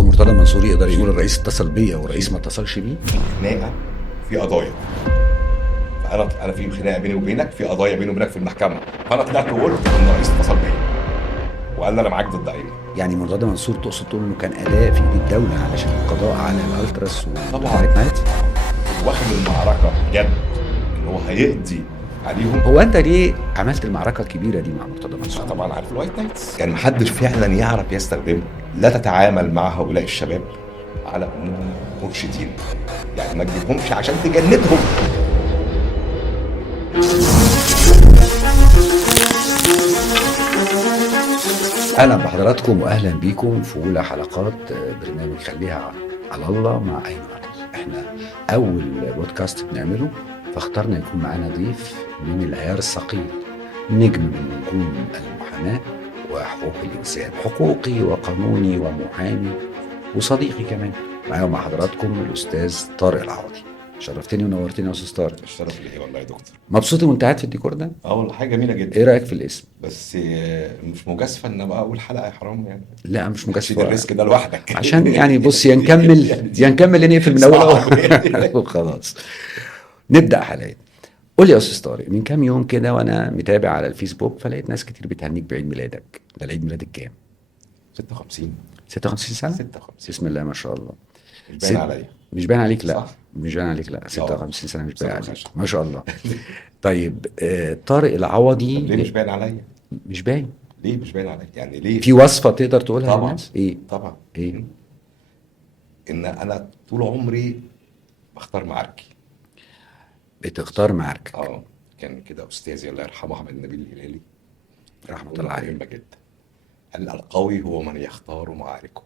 هو مرتضى منصور يقدر يقول الرئيس اتصل بيا والرئيس ما اتصلش بيه؟ خناقه في قضايا، فانا في خناقه بيني وبينك، في قضايا بيني وبينك في المحكمه، فانا طلعت وقلت ان الرئيس اتصل بيا وقال لي انا معاك ضد عيني. يعني مرتضى منصور تقصد تقول انه كان اداء في ايد الدوله علشان القضاء على الالتراس طبعاً. والمعلومات؟ واخد المعركه بجد ان هو هيقضي عليهم. هو انت ليه عملت المعركه الكبيره دي مع مرتضى منصور؟ طبعا عارف الوايت نايتس، كان محدش فعلا يعرف يستخدمه. لا تتعامل مع هؤلاء الشباب على انهم مرشدين، يعني ما تجيبهمش عشان تجندهم. اهلا بحضراتكم واهلا بيكم في اولى حلقات برنامج خليها على الله مع ايمن عطية. احنا اول بودكاست بنعمله، فاخترنا يكون معانا ضيف من العيار الثقيل، نجم من نجوم المحاماه وحقوق الانسان، حقوقي وقانوني ومحامي وصديقي كمان. معايا مع حضراتكم الاستاذ طارق العوضي. شرفتني ونورتني يا استاذ طارق. الشرف ليا والله يا دكتور. مبسوط وانت قاعد في الديكور ده؟ والله حاجه جميله جدا. ايه رايك في الاسم؟ بس مش مجازفه ان ابقى اول حلقه يا حرام يعني. لا مش شيل مجازفه، الريسك ده لوحدك عشان يعني بص يا نكمل يا نقفل من اول وخلاص. نبدا حلقات. قول لي يا استاذ طارق، من كام يوم كده وانا متابع على الفيسبوك فلقيت ناس كتير بتهنيك بعيد ميلادك. ده العيد ميلادك كام؟ 56 56 سنه. 56. بسم الله ما شاء الله. مش باين عليا. مش باين عليك؟ لا صح. مش باين عليك، لا 56 سنه مش باين عليك 56. ما شاء الله. طيب طارق العوضي. طب ليه مش باين عليا؟ مش باين؟ ليه مش باين عليا؟ يعني ليه؟ في وصفه تقدر تقولها طبعا للناس؟ ايه طبعا ايه؟ ان انا طول عمري بختار معاركي. بتختار معاركك. كان كده استاذي الله يرحمه احمد نبيل الهلالي رحمه الله عليه. مهمه جدا. قال القوي هو من يختار معاركه.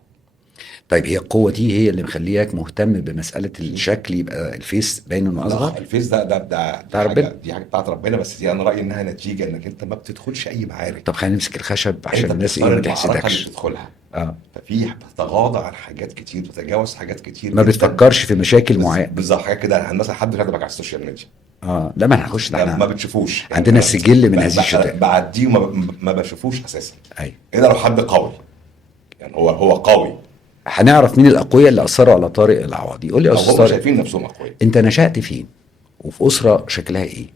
طيب هي القوة دي هي اللي مخليك مهتم بمسألة الشكل يبقى الفيس باين انه اصغر؟ الفيس ده بتاع ربنا. دي حاجه بتاعت ربنا، بس دي انا رايي انها نتيجه انك انت ما بتدخلش اي معارك. طب خلينا نمسك الخشب عشان انت الناس بتختار ما المعركه اللي تحسدكش. بتدخلها. اه ففي بتتغاضى عن حاجات كتير، بتتجاوز حاجات كتير ما جداً. بتفكرش في مشاكل معينة. بالظبط، حاجه كده مثلا حد كاتبك على السوشيال ميديا. لا ما هنخش ما تحت. بتشوفوش يعني. عندنا سجل من هذه الشتائم. بعديه ما بشوفوش اساسا. ايوه الا لو حد قوي، يعني هو قوي، هنعرف مين الاقوياء اللي اثروا على طارق العوضي. قول لي يا او استاذ هم طارق، شايفين نفسهم اقوياء. انت نشأت فين؟ وفي اسرة شكلها ايه؟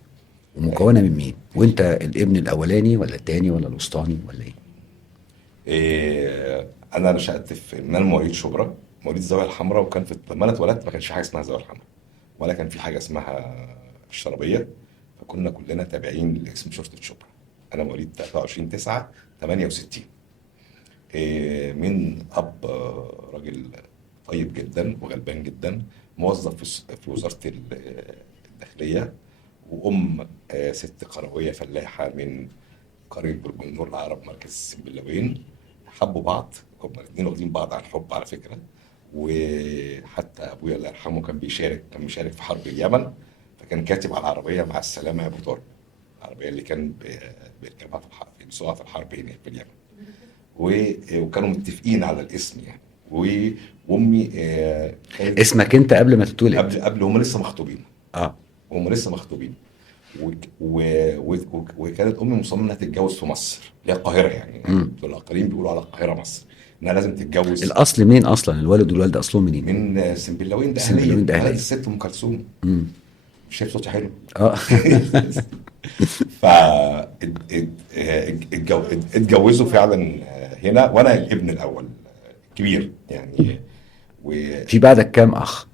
ومكونة من مين؟ وانت الابن الاولاني ولا الثاني ولا الوسطاني ولا ايه؟ انا نشأت في ان انا مواليد شبرا، مواليد الزاويه الحمراء، وكان لما انا اتولدت ما كانش في حاجه اسمها الزاويه الحمراء، ولا كان في حاجه اسمها الشرابيه، فكنا كلنا تابعين لاسم شرطه شبرا. انا مواليد 23/9/68. من اب راجل طيب جدا وغلبان جدا، موظف في وزاره الداخليه، وام ست قرويه فلاحه من قريه برجنور العرب مركز سنبلاوين. حبوا بعض، هما الاثنين واخدين بعض عن حب على فكره. وحتى ابويا الله يرحمه كان مشارك في حرب اليمن، فكان كاتب على العربيه مع السلامه يا ابو طارق، العربيه اللي كان بيركبها في الحرب، بيسوقها في الحرب هنا في اليمن. وكانوا متفقين على الاسم يعني. وامي اسمك انت قبل ما تتولد؟ قبل هم لسه مخطوبين. هم لسه مخطوبين. وكانت امي مصممه انها تتجوز في مصر، اللي هي القاهره يعني. الاقاليم بيقولوا على القاهره مصر انها لازم تتجوز. الاصل مين اصلا؟ الوالد والوالده اصلهم منين؟ من سنبلاوين ده سنبلاوين ده اهليه. الست ام كلثوم. مش شايف صوتي حلو؟ ف اتجوزوا فعلا هنا، وانا الابن الاول كبير يعني. في بعدك كام اخ؟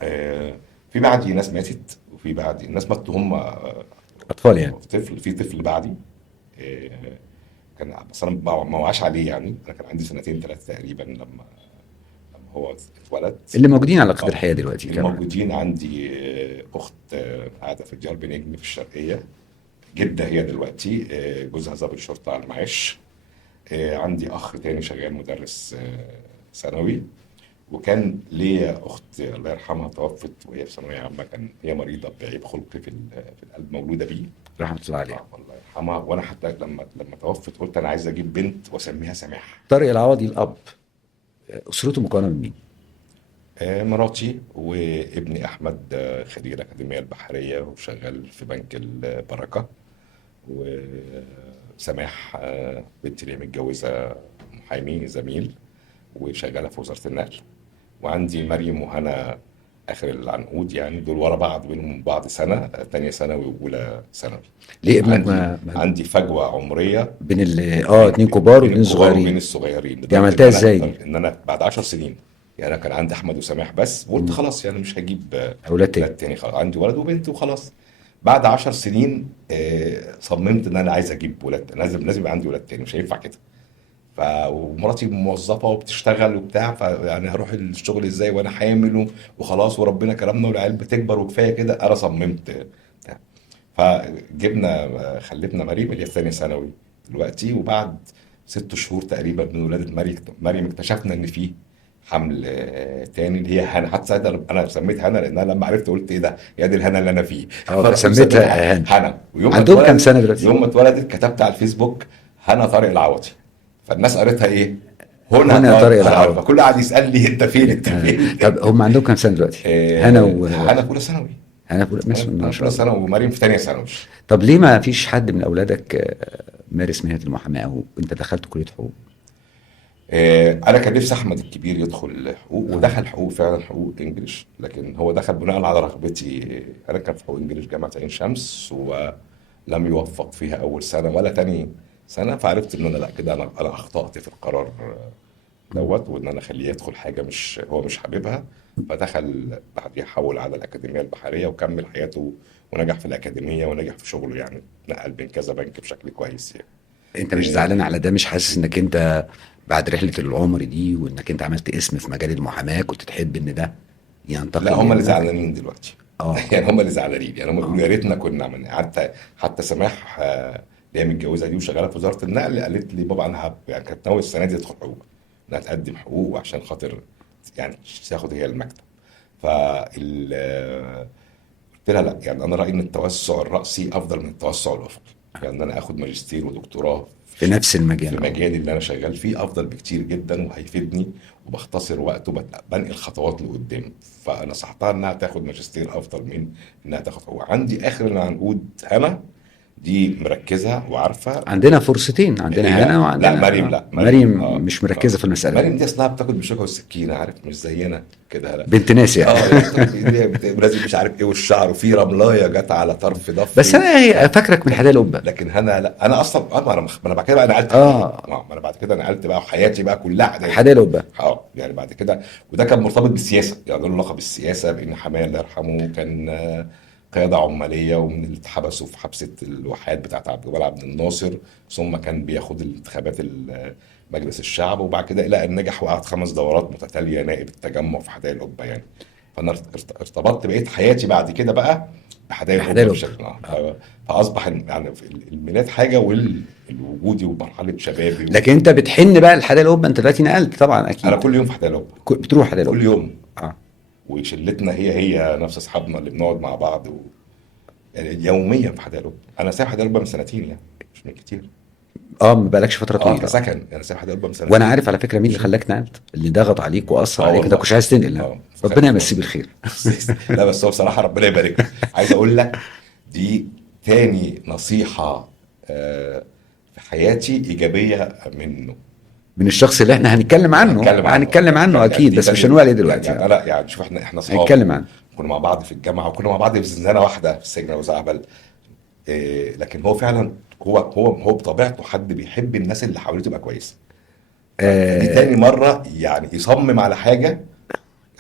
في بعدي ناس ماتت، وفي بعدي ناس ماتوا هم اطفال يعني. في طفل بعدي كان، بس انا ما وعاش عليه يعني. انا كان عندي 2-3 تقريبا لما هو اتولد. اللي موجودين على قيد الحياه دلوقتي اللي موجودين عندي اخت قاعده في ديار بنجم في الشرقيه، جده هي دلوقتي، جوزها ضابط شرطه على المعاش. عندي اخ تاني شغال مدرس ثانوي. وكان ليا اخت الله يرحمها توفت وهي في ثانويه عامه، كان هي مريضه بعيب خلقي في القلب، مولوده بيه رحمه الله عليها. الله يرحمها. وانا حتى لما توفت قلت انا عايز اجيب بنت واسميها سماح. طارق العوضي الاب، اسرته مكونه من مين؟ مراتي وابني احمد خريج الاكاديميه البحريه وشغال في بنك البركه. وسماح بنتي اللي متجوزه محامي زميل وشغاله في وزاره النقل. وعندي مريم وهنا اخر العنقود، يعني دول ورا بعض بينهم بعض سنه، تانية ثانوي واولى ثانوي. ليه ابنك عندي ما عندي فجوه عمريه بين اتنين كبار بين واتنين الكبار وبين صغيرين؟ الصغيرين، دي لدرجه عملتها ان انا ازاي دي؟ بعد 10 سنين، يعني انا كان عندي احمد وسماح بس، وقلت مم. خلاص يعني مش هجيب اولاد تاني. ولاد تاني، خلاص عندي ولد وبنت وخلاص. بعد 10 سنين صممت ان انا عايز اجيب ولاد، لازم يبقى عندي ولاد تاني، مش هينفع كده. ومراتي موظفه وبتشتغل وبتاع، فيعني هروح الشغل ازاي وانا حامل وخلاص، وربنا كرمنا والعيال بتكبر وكفايه كده، انا صممت بتاع. فجبنا خلفنا مريم اللي هي في ثانيه ثانوي دلوقتي، وبعد 6 شهور تقريبا من ولاده مريم اكتشفنا ان في حمل تاني، اللي هي هنا. حتى ساعتها انا سميت هنا، لان انا لما عرفت قلت ايه ده، يا دي الهنا اللي انا فيه. فرحت مسميتها فسميتها هنا. هنا. عندهم كام سنه دلوقتي؟ يوم ما اتولدت كتبت على الفيسبوك هنا طارق العوضي، فالناس قريتها ايه، هنا هنا طارق طارق العوضي، العوض. فكل قاعد يسالني انت فين انت فين. طب هم عندهم كام سنه دلوقتي؟ هنا هنا في اولى ثانوي. هنا ما انا في شاء اولى الله. ثانوي ومريم في ثانيه ثانوي. طب ليه ما فيش حد من اولادك مارس مهنه المحاماه او انت دخلت كليه حقوق؟ انا كان نفسي احمد الكبير يدخل حقوق، اه. ودخل حقوق فعلا، حقوق انجليش، لكن هو دخل بناء على رغبتي. انا كان في حقوق انجليش جامعه عين شمس، ولم يوفق فيها اول سنه ولا تاني سنه، فعرفت ان انا لا كده، انا اخطات في القرار مم. دوت، وان انا اخليه يدخل حاجه مش هو مش حاببها. فدخل بعديها حول على الاكاديميه البحريه وكمل حياته، ونجح في الاكاديميه ونجح في شغله، يعني نقل بين كذا بنك بشكل كويس يعني. انت مش زعلان على ده؟ مش حاسس انك انت بعد رحله العمر دي وانك انت عملت اسم في مجال المحاماه كنت تحب ان ده لا، ينتقل هم اللي لابنك؟ زعلانين دلوقتي. اه. يعني هم اللي زعلانين، يعني هم بيقولوا اه. يا ريتنا كنا من، حتى سماح اللي هي متجوزه دي وشغاله في وزاره النقل، قالت لي بابا انا يعني كانت ناويه السنه دي تدخل حقوق، انها تقدم حقوق عشان خاطر يعني تاخد هي المكتب. فال قلت لها لا، يعني انا رايي ان التوسع الراسي افضل من التوسع الافقي، يعني انا اخد ماجستير ودكتوراه في نفس في المجال. اه. مجالي اللي انا شغال فيه افضل بكتير جدا، وهيفيدني، وبختصر وقت وبنقل خطوات لقدام. فنصحتها انها تاخد ماجستير افضل من انها تاخد حقوق. عندي اخر العنقود هنا، دي مركزه وعارفه عندنا فرصتين، عندنا هنا هي لا وعندنا مريم، لا مريم مريم مش مركزه في المساله مريم دي. دي اصلها بتاكل بالشوكه والسكينه، عارف، مش زينا كده، لا. بنت ناس يعني. اه يعني بتاكل بايديها، لازم مش عارف ايه، والشعر، وفي رملايه جت على طرف بس ضفري انا فاكرك من حدائق القبه. لكن هنا لا، انا اصلا ما انا بعد كده بقى نقلت حدائق. اه. ما انا بعد كده نقلت بقى، وحياتي بقى كلها حدائق. حدائق القبه. يعني بعد كده، وده كان مرتبط بالسياسه، يعني له علاقه بالسياسه، بان حماية الله يرحمه كان قياده عماليه، ومن اللي اتحبسوا في حبسه الواحات بتاعت عبد الجواد عبد الناصر، ثم كان بياخد الانتخابات مجلس الشعب، وبعد كده الى ان نجح وقعد 5 دورات متتاليه نائب التجمع في حدائق القبه يعني. فانا ارتبطت بقيت حياتي بعد كده بقى بحدائق حدائق القبه القبه. بشكل اه. فاصبح يعني الميلاد حاجه، والوجودي ومرحله شبابي لكن انت بتحن بقى لحدائق القبه، انت دلوقتي نقلت طبعا انا اكيد. كل يوم في حدائق القبه، بتروح حدائق كل القبه؟ يوم. اه. وشلتنا هي نفس اصحابنا اللي بنقعد مع بعض يعني يوميا في حدائق القبه. انا سايب حدائق القبه من سنتين، يعني مش من كتير. اه، ما بقالكش فتره طويله. كسكن، انا سايب حدائق القبه من وانا سنتين. عارف على فكره مين اللي خلاك نقلت، اللي ضغط عليك واثر عليك، انت والله. كنتش عايز تنقل. لا. ربنا يمسيه بالخير. لا بس هو بصراحه ربنا يبارك له. عايز اقول لك، دي تاني نصيحه في حياتي ايجابيه منه. من الشخص اللي احنا هنتكلم عنه. هنتكلم عنه يعني اكيد، دي بس مش تاني، هنقول عليه دلوقتي. يعني انا يعني شوف، احنا اصحاب، هنتكلم عنه. كنا مع بعض في الجامعه، وكنا مع بعض في زنزانه واحده في السجن وزعبل. لكن هو فعلا، هو بطبيعته حد بيحب الناس اللي حواليه تبقى كويسه. فدي آه. تاني مره يعني يصمم على حاجه.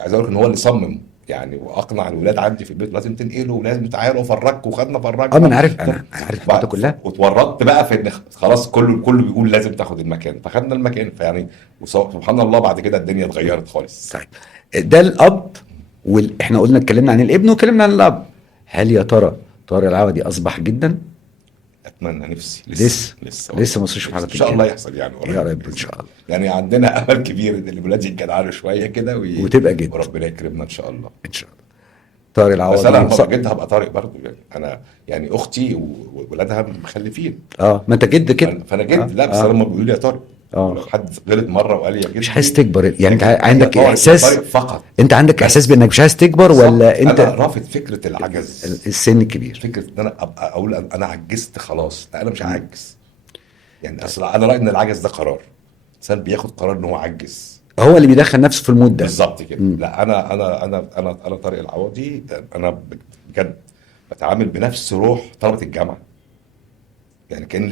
عايز اقول لك ان هو اللي صمم يعني، واقنع الولاد عندي في البيت لازم تنقلوا، ولازم تعالوا افرجكم، وخدنا اه، ما فرجنا. انا عارف، انا عارف الحته كلها. واتورطت بقى في ان خلاص كله بيقول لازم تاخد المكان، فخدنا المكان. فيعني سبحان الله بعد كده الدنيا اتغيرت خالص. طيب، ده الاب، احنا قلنا اتكلمنا عن الابن واتكلمنا عن الاب. هل يا ترى طارق العوضي اصبح جدا؟ اتمنى، نفسي لسه ما وصلش في حاجه ان شاء الله يحصل يعني يا قريب رب ان شاء الله. يعني عندنا امل كبير ان الولاد يتجدعوا شويه كده وتبقى جد وربنا يكرمنا ان شاء الله. ان شاء الله. طارق بس انا لما العوضي ابقى جد هبقى طارق برضه، يعني انا يعني اختي وولادها مخلفين. ما انت جد كده. فانا جد. لا بس لما بيقولوا لي يا طارق، اه لو حد غلط مره وقال لي يا مش جدي، عايز تكبر يعني، انت لكن هي عندك طارق، احساس، طارق فقط. انت عندك احساس بس بانك مش عايز تكبر، بالظبط، ولا انت انا رافض فكره العجز، السن الكبير؟ فكره ان انا ابقى اقول انا عجزت خلاص. لا، انا مش مم. هعجز. يعني اصل انا رايي ان العجز ده قرار، الانسان بياخد قرار ان هو عجز. هو اللي بيدخل نفسه في المود ده. بالظبط كده. مم. لا انا طارق العوضي، انا بجد بتعامل بنفس روح طلبه الجامعه. يعني كاني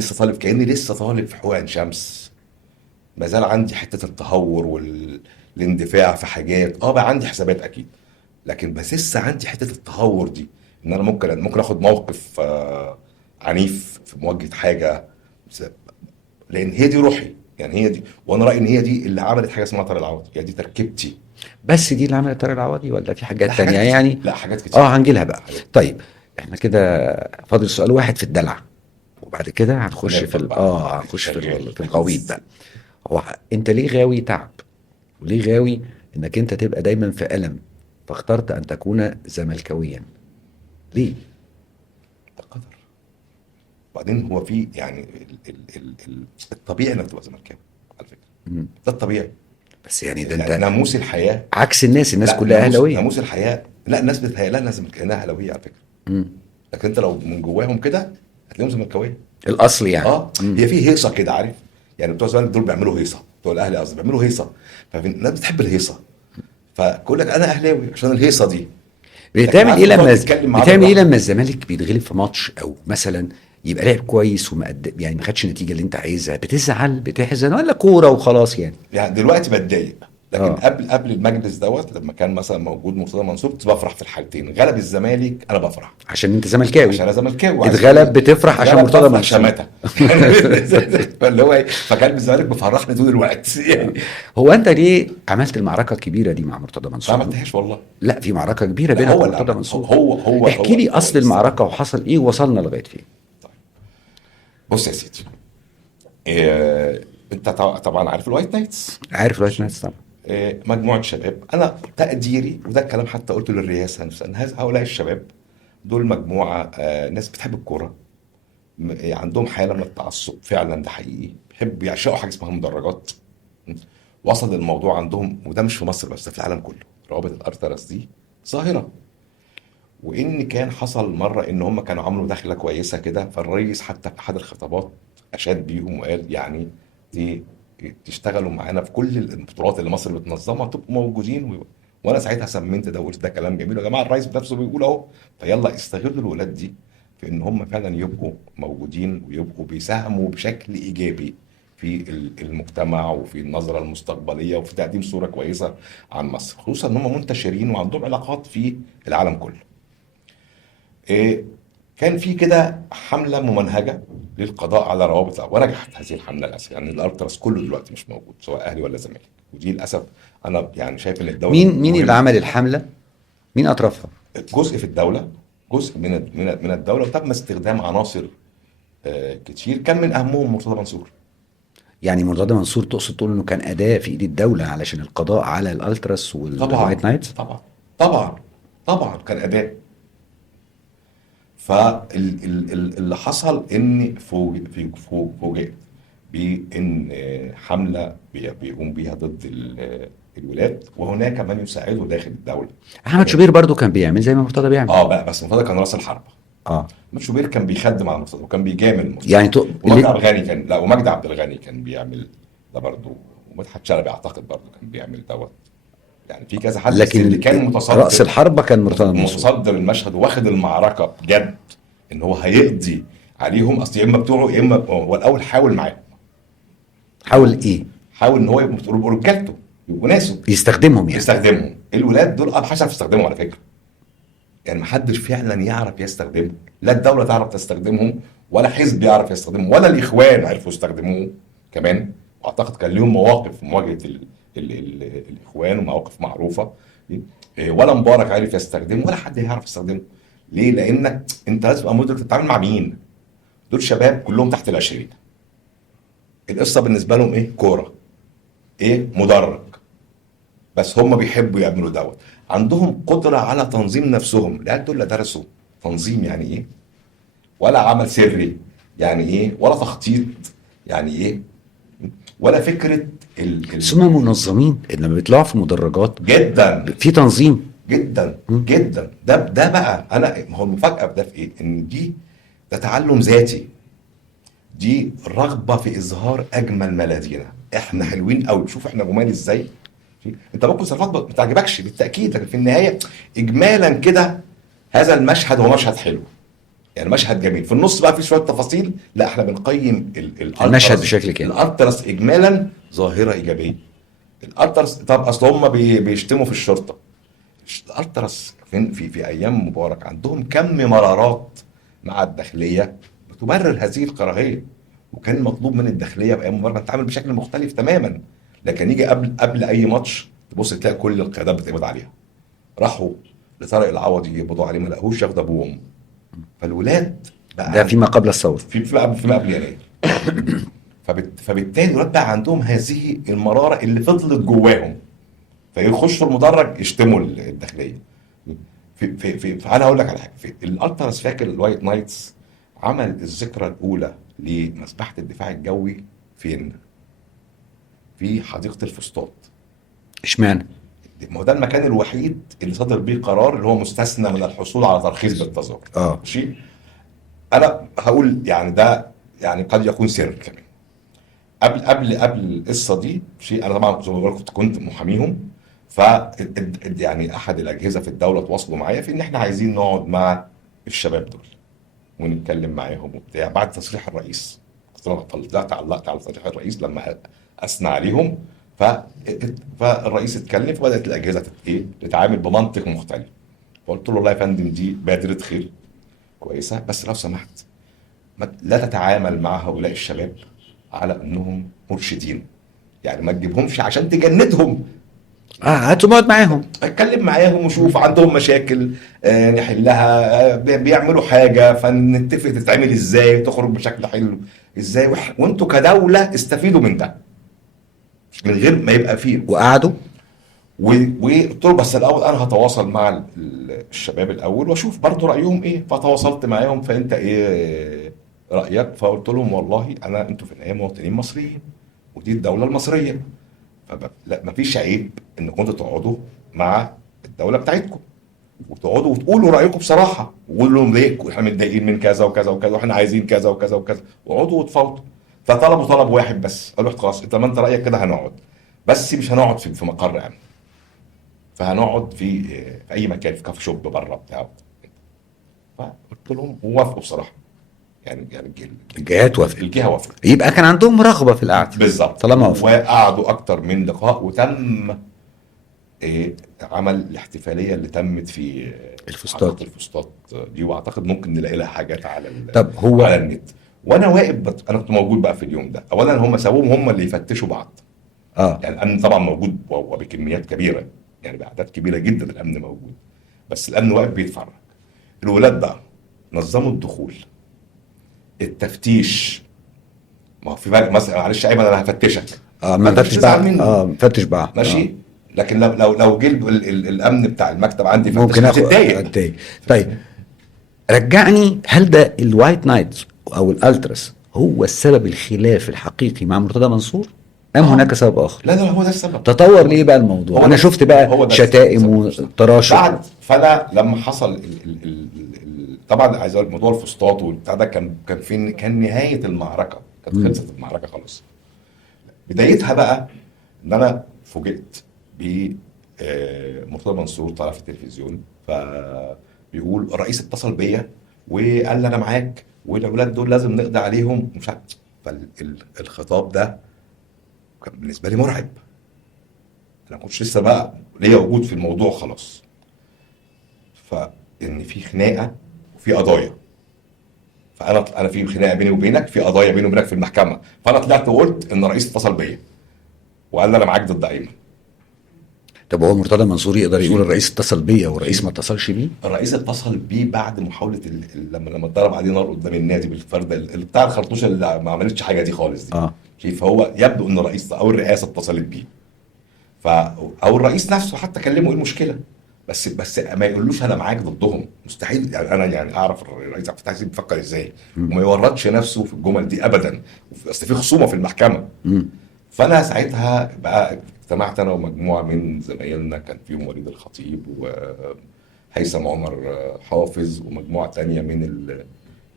لسه طالب في حقوق عين شمس. ما زال عندي حته التهور والاندفاع في حاجات، بقى عندي حسابات اكيد، لكن بس لسه عندي حته التهور دي، ان انا ممكن اخد موقف عنيف في مواجهه حاجه، بس- لان هي دي روحي. يعني هي دي، وانا رايي ان هي دي اللي عملت حاجه اسمها طارق العوضي، هي دي تركيبتي. بس دي اللي عملت طارق العوضي ولا في لا حاجات حاجات تانية كتير، يعني؟ لا حاجات كتير. هنجي لها بقى. حاجات. طيب احنا كده فاضل سؤال واحد في الدلع، وبعد كده هنخش في ونفضل بقى هنخش شغال. في الغويط بقى. هو انت ليه غاوي تعب؟ وليه غاوي انك انت تبقى دايما في ألم، فاخترت ان تكون زملكاويا؟ ليه؟ ده قدر. وبعدين هو في يعني الطبيعي انك تبقى زملكاوي على فكره، مم. ده الطبيعي. بس يعني ده يعني انت ناموس الحياه. عكس الناس لا كلها اهلاويه. ناموس الحياه، لا الناس بتهيأ لها انها اهلاويه على فكره، مم. لكن انت لو من جواهم كده هتلاقيهم زملكاويه. الاصل يعني. هي في هيصه كده، عارف؟ يعني بتوع الزمالك دول بيعملوا هيصه، بتوع الاهلي قصدي بيعملوا هيصه، فالناس بتحب الهيصه، فكل لك انا اهلاوي عشان الهيصه دي. لكن بتعمل عارف ايه لما تقعد لما تتكلم معاه بتعمل ايه بالراحه. لما الزمالك بيتغلب في ماتش، او مثلا يبقى لعب كويس يعني ما خدش النتيجه اللي انت عايزها؟ بتزعل، بتحزن، ولا كوره وخلاص يعني؟ يعني دلوقتي بتضايق، لكن اه قبل المجلس دوت لما كان مثلا موجود مرتضى منصور كنت بفرح في الحالتين. غلب الزمالك انا بفرح عشان انت زملكاوي. عشان انا زملكاوي وعايز اتغلب بتفرح عشان اتغلب مرتضى بفرح منصور. شماته. فاللي هو ايه، فكان الزمالك بيفرحني طول الوقت يعني. هو انت ليه عملت المعركه الكبيره دي مع مرتضى ما منصور؟ عملتهاش والله. لا، في معركه كبيره لا بينك هو اللي ومرتضى عمل، منصور. احكي هو لي هو اصل اللي استلم. المعركه وحصل ايه ووصلنا لغايه فين. طيب بص يا سيدي، انت طبعا عارف الوايت نايتس. عارف الوايت نايتس طبعا. مجموعه شباب، انا تقديري وده الكلام حتى قلته للرئاسه نفسها، ان هؤلاء الشباب دول مجموعه ناس بتحب الكوره، عندهم حاله من التعصب فعلا، ده حقيقي، بيحبوا يعشقوا حاجه اسمها مدرجات. وصل الموضوع عندهم، وده مش في مصر بس، ده في العالم كله، روابط الارتراس دي ظاهره. وان كان حصل مره ان هم كانوا عملوا دخله كويسه كده، فالرئيس حتى في احد الخطابات اشاد بيهم وقال يعني دي تشتغلوا معانا في كل البطولات اللي مصر بتنظمها، تبقوا موجودين وانا ساعتها سمنت ده وقلت ده كلام جميل يا جماعه، الرئيس بنفسه بيقول اهو. فيلا استغلوا الولاد دي في ان هم فعلا يبقوا موجودين ويبقوا بيساهموا بشكل ايجابي في المجتمع وفي النظره المستقبليه وفي تقديم صوره كويسه عن مصر، خصوصا ان هم منتشرين وعندهم علاقات في العالم كله. إيه، كان في كده حمله ممنهجه للقضاء على روابط ونجحت هذه الحمله للاسف. يعني الالتراس كله دلوقتي مش موجود سواء اهلي ولا زمالك، ودي للاسف انا يعني شايف ان الدوله مين اللي مهمه. عمل الحمله؟ مين اطرافها؟ جزء في الدوله، جزء من الدوله، وتم استخدام عناصر كتير كان من اهمهم مرتضى منصور. يعني مرتضى منصور تقصد تقول انه كان اداه في ايد الدوله علشان القضاء على الالتراس طبعا والوايت نايتس؟ طبعا طبعا طبعا كان اداء. فاللي حصل ان فوجئت بان حمله بيقوم بيها ضد الولاد، وهناك من يساعده داخل الدوله. احمد شوبير برضو كان بيعمل زي ما مرتضى بيعمل. بقى بس مرتضى كان راس الحربه. اه احمد شوبير كان بيخدم على مرتضى وكان بيجامل مرتضى. يعني ومجدي عبد الغني كان، لا ومجدي عبد الغني كان بيعمل ده برضه، ومدحت شلبي اعتقد برضه كان بيعمل دوت. يعني في كذا حد، بس لكن اللي كان راس متصدر الحربه كان مرتضى منصور. متصدر المشهد واخد المعركه بجد، ان هو هيقضي عليهم. اصل يا اما بتوعه يا اما هو الاول حاول معاهم. حاول ايه؟ حاول ان هو يبقوا رجالته، يبقوا ناسه، يستخدمهم يعني. يستخدمهم. الولاد دول محدش يعرف يستخدمهم على فكره، يعني محدش فعلا يعرف يستخدمهم، لا الدوله تعرف تستخدمهم ولا حزب يعرف يستخدمهم ولا الاخوان عرفوا يستخدموه كمان. واعتقد كان ليهم مواقف في مواجهه الاخوان ومواقف معروفه، ولا مبارك عرف يستخدمه ولا حد يعرف يستخدمه. ليه؟ لانك انت لازم تبقى مدرك تتعامل مع مين. دول شباب كلهم تحت ال20، القصه بالنسبه لهم ايه؟ كوره، ايه؟ مدرج. بس هم بيحبوا يعملوا دوت، عندهم قدره على تنظيم نفسهم. العيال دول لا درسوا تنظيم يعني ايه، ولا عمل سري يعني ايه، ولا تخطيط يعني ايه، ولا فكره بس هم منظمين لما بيطلعوا في مدرجات جدا في تنظيم. جدا جدا. ده بقى انا، ما هو المفاجاه في ده في ايه؟ ان ده تعلم ذاتي، دي رغبه في اظهار اجمل ما لدينا. احنا حلوين قوي، شوف احنا جمال ازاي، انت ممكن صفات ما تعجبكش بالتاكيد، لكن في النهايه اجمالا كده هذا المشهد هو مشهد حلو، يعني مشهد جميل. في النص بقى في شويه تفاصيل، لا احنا بنقيم المشهد بشكل كامل. الالتراس اجمالا ظاهره ايجابيه. الالتراس طب اصل هم بيشتموا في الشرطه. الالتراس في ايام مبارك عندهم كم مرارات مع الداخليه بتبرر هذه الكراهيه، وكان مطلوب من الداخليه في ايام مبارك تتعامل بشكل مختلف تماما. لكن يجي قبل اي ماتش تبص تلاقي كل القيادات بتقبض عليها. راحوا لطارق العوضي يقبضوا عليه، ما لقوش، ياخد ابوه وامه. فالولاد بقى ده فيما قبل الثوره. فيما قبل يناير. فبالتالي الولاد بقى عندهم هذه المراره اللي فضلت جواهم، فيخشوا المدرج يشتموا الداخليه. فانا هقول لك على حاجه، في الالتراس فاكر الوايت نايتس عمل الذكرى الاولى لمذبحه الدفاع الجوي فين؟ في حديقه الفسطاط. اشمعنى؟ ما هو ده المكان الوحيد اللي صدر بيه قرار اللي هو مستثنى من الحصول على ترخيص بالتظاهر. ماشي. انا هقول يعني ده يعني قد يكون سر كمان. قبل القصه دي شيء، انا طبعا زي ما بقول كنت محاميهم. ف يعني احد الاجهزه في الدوله تواصلوا معايا في ان احنا عايزين نقعد مع الشباب دول ونتكلم معاهم وبتاع بعد تصريح الرئيس. طلعت علقت على تصريح الرئيس لما اثنى عليهم. فالرئيس اتكلم، فبدات الاجهزه تتعامل بمنطق مختلف. فقلت له والله يا فندم دي بادره خير كويسه، بس لو سمحت لا تتعامل مع هؤلاء الشباب على انهم مرشدين، يعني ما تجيبهمش عشان تجندهم. هاتوا نقعد معاهم، اتكلم معاهم وشوف عندهم مشاكل نحلها، بيعملوا حاجه فنتفق تتعمل ازاي وتخرج بشكل حلو ازاي، وانتوا كدوله استفيدوا من ده من غير ما يبقى فيه. وقعدوا وقلت له بس الاول انا هتواصل مع الشباب الاول واشوف برضو رايهم ايه. فتواصلت معاهم، فانت ايه رايك؟ فقلت لهم والله انتوا في النهايه مواطنين مصريين ودي الدوله المصريه، لا مفيش عيب انكم انتوا تقعدوا مع الدوله بتاعتكم وتقعدوا وتقولوا رايكم بصراحه، وقولوا لهم ليه احنا متضايقين من كذا وكذا وكذا واحنا عايزين كذا وكذا وكذا، واقعدوا وتفاوضوا. فطلبوا طلب واحد بس، قالوا خلاص انت ما انت رايك كده هنقعد، بس مش هنقعد في مقر امن، فهنقعد في اي مكان، في كافي شوب بره بتاعه. فقلت لهم ووافقوا بصراحه، يعني الجهات وافقت، الجهه وافقت، يبقى كان عندهم رغبه في القعده بالظبط طالما وافقوا. وقعدوا اكتر من لقاء، وتم عمل الاحتفاليه اللي تمت في الفسطاط دي، واعتقد ممكن نلاقي لها حاجات على طب هو على النت. وانا واقف انا كنت موجود بقى في اليوم ده. اولا هم سابوهم هم اللي يفتشوا بعض، يعني الامن طبعا موجود وبكميات كبيره، يعني باعداد كبيره جدا الامن موجود، بس الامن واقف بيتفرج. الولاد بقى نظموا الدخول، التفتيش. ما هو في مثلا معلش ايمن انا هفتشك، ما فتش بقى، فتش بقى ماشي. لكن لو جه الامن بتاع المكتب عندي ممكن اتضايق. طيب رجعني، هل ده الوايت نايت او الالتراس هو السبب الخلاف الحقيقي مع مرتضى منصور ام هناك سبب اخر؟ لا هو ده السبب. تطور ليه بقى الموضوع؟ انا شفت بقى شتائم وتراشق بعد. فانا لما حصل طبعا عايز اقول موضوع الفسطاط والبتاع ده كان نهايه المعركه، كانت خلصت المعركه خلاص. بدايتها بقى ان انا فوجئت ب مرتضى منصور طالع في التلفزيون فبيقول الرئيس اتصل بيا وقال لي انا معاك والاولاد دول لازم نقضي عليهم مش عارف. فالخطاب ده كان بالنسبه لي مرعب، انا ما كنتش لسه بقى ليا وجود في الموضوع خلاص. فان في خناقه وفي قضايا، فانا في خناقه بيني وبينك، في قضايا بيني وبينك في المحكمه، فانا طلعت وقلت ان الرئيس اتصل بيا وقال لي انا معاك ضد ايمن. طب هو مرتضى منصور يقدر يقول الرئيس اتصل بيا والرئيس ما اتصلش بيه؟ الرئيس اتصل بيه بعد محاوله لما اتضرب عليه نار قدام النادي بالفرده اللي بتاع الخرطوشه اللي ما عملتش حاجه دي خالص دي. فهو يبدو ان الرئيس او الرئاسه اتصلت بيه، او الرئيس نفسه حتى كلمه ايه المشكله، بس ما يقولوش انا معاك ضدهم، مستحيل. يعني انا يعني اعرف الرئيس عبد الفتاح السيسي بيفكر ازاي، وما يورطش نفسه في الجمل دي ابدا، اصل في خصومه في المحكمه. فانا ساعتها بقى اجتمعت انا ومجموعه من زمايلنا، كان فيهم وليد الخطيب وهيثم عمر حافظ ومجموعه تانية من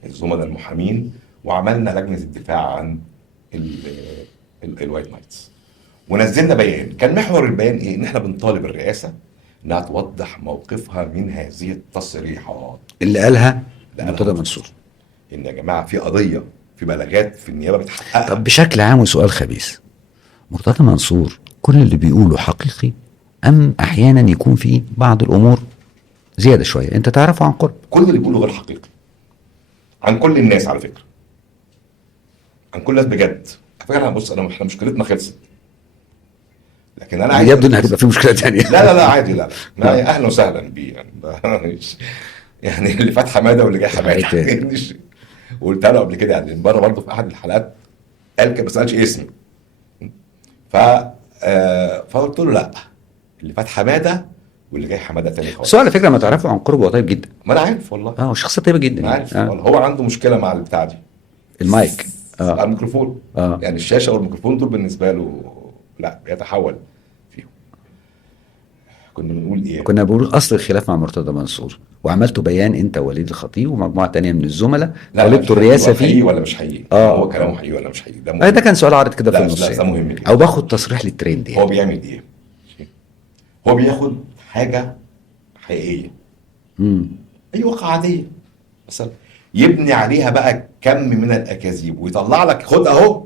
الزملاء المحامين، وعملنا لجنه الدفاع عن الوايت نايتس. ونزلنا بيان. كان محور البيان ايه؟ ان احنا بنطالب الرئاسه انها توضح موقفها من هذه التصريحات اللي قالها اللي مرتضى قالها منصور. ان يا جماعه في قضيه، في بلاغات في النيابه بتحققها. طب بشكل عام وسؤال خبيث، مرتضى منصور كل اللي بيقوله حقيقي ام احيانا يكون فيه بعض الامور زياده شويه انت تعرفه عن قرب؟ كل اللي بيقوله غير حقيقي عن كل الناس على فكره، عن كل الناس بجد. على فكره بص، احنا مشكلتنا خلصت، لكن انا عايز يبدو ان هتبقى في مشكله تانية. لا عادي، لا اهلا وسهلا بيه يعني. يعني اللي فات حماده واللي جاي حماده. وقلت له قبل كده يعني بره برضه في احد الحلقات، قال كده بس ما قالش اسمي. ف فقلت له لا، اللي فات حماده واللي جاي حماده تاني خالص. بس هو على فكره ما تعرفه عن قرب هو طيب جدا. ما انا عارف والله. شخصيه طيبه جدا انا عارف يعني. والله. هو عنده مشكله مع البتاع دي، المايك. الميكروفون. يعني الشاشه والميكروفون دول بالنسبه له لا بيتحول فيهم. كنا بنقول ايه؟ كنا بنقول اصل الخلاف مع مرتضى منصور، وعملتوا بيان انت ووليد الخطيب ومجموعه تانية من الزملاء طالبتوا الرئاسه فيه. حقيقي ولا مش حقيقي؟ هو كلامه حقيقي ولا مش حقيقي؟ ده كان سؤال عارض كده في النص. لا ده مهم جدا. او باخد تصريح للترند يعني. هو بيعمل ايه؟ هو بياخد حاجه حقيقيه، اي واقعه عاديه مثلا، يبني عليها بقى كم من الاكاذيب ويطلع لك خد اهو.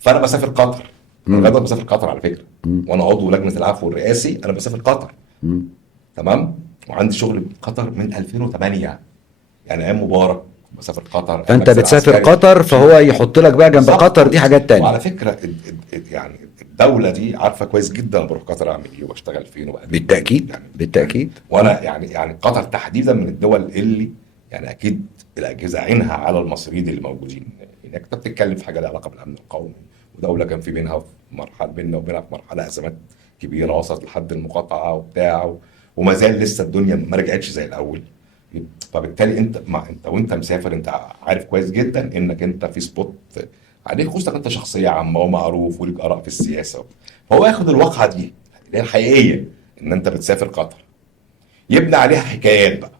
فانا بسافر قطر، انا بسافر قطر على فكره، وانا عضو لجنه العفو الرئاسي، انا بسافر قطر. تمام. وعندي شغل في قطر من 2008، يعني ايام مبارك بسافر قطر. فانت بتسافر قطر فهو يحط لك بقى جنب قطر دي حاجات تانية. وعلى فكره يعني الدوله دي عارفه كويس جدا بروح قطر اعمل ايه واشتغل فين بالتاكيد يعني. بالتاكيد. وانا يعني قطر تحديدا من الدول اللي يعني اكيد الاجهزه عينها على المصريين اللي موجودين هناك. انت بتتكلم في حاجه لها علاقه بالامن القومي، ودوله كان في بيننا وبينها في مرحله ازمات كبيره وصلت لحد المقاطعه وبتاع، وما زال لسه الدنيا ما رجعتش زي الاول. فبالتالي انت وانت مسافر انت عارف كويس جدا انك انت في سبوت عليك، خصوصا انت شخصيه عامه ومعروف وليك اراء في السياسه. فهو ياخد الواقعه دي اللي هي الحقيقيه ان انت بتسافر قطر، يبني عليها حكايات بقى.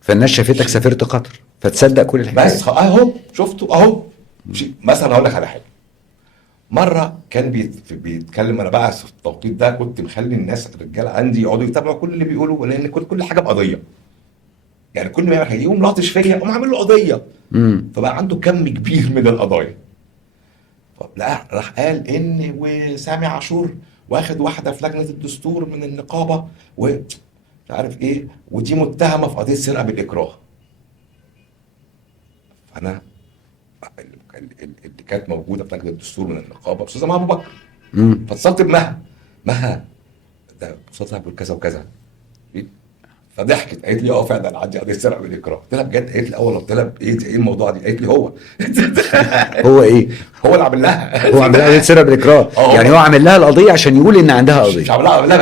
فالناس شافتك سافرت قطر فتصدق كل الحكايات. بس اهو شفته اهو. مثلا هقول لك على حاجه. مره كان بيتكلم، انا بقى في التوقيت ده كنت مخلي الناس الرجاله عندي يقعدوا يتابعوا كل اللي بيقولوا، لان كل حاجه بقضيه. يعني كل ما يعمل حاجه يقوم لاطش فيا اقوم عامل له قضيه. فبقى عنده كم كبير من القضايا. لا راح قال ان وسامي عاشور واخد واحده في لجنه الدستور من النقابه ومش عارف ايه، ودي متهمه في قضيه سرقه بالاكراه. فانا اللي كانت موجوده في لجنه الدستور من النقابه استاذه مها ابو بكر، فاتصلت بمها ده استاذ ابو كذا وكذا. فضحكت قالت لي فعلا عندي قضيه سرقه بالاكراه. قلت لها بجد؟ قالت لي قلت لها ايه الموضوع دي؟ قالت لي هو هو ايه؟ هو اللي عامل لها هو عامل لها قضيه سرقه بالاكراه. يعني هو عامل لها القضيه عشان يقول ان عندها قضيه. مش عامل لها بلاغ.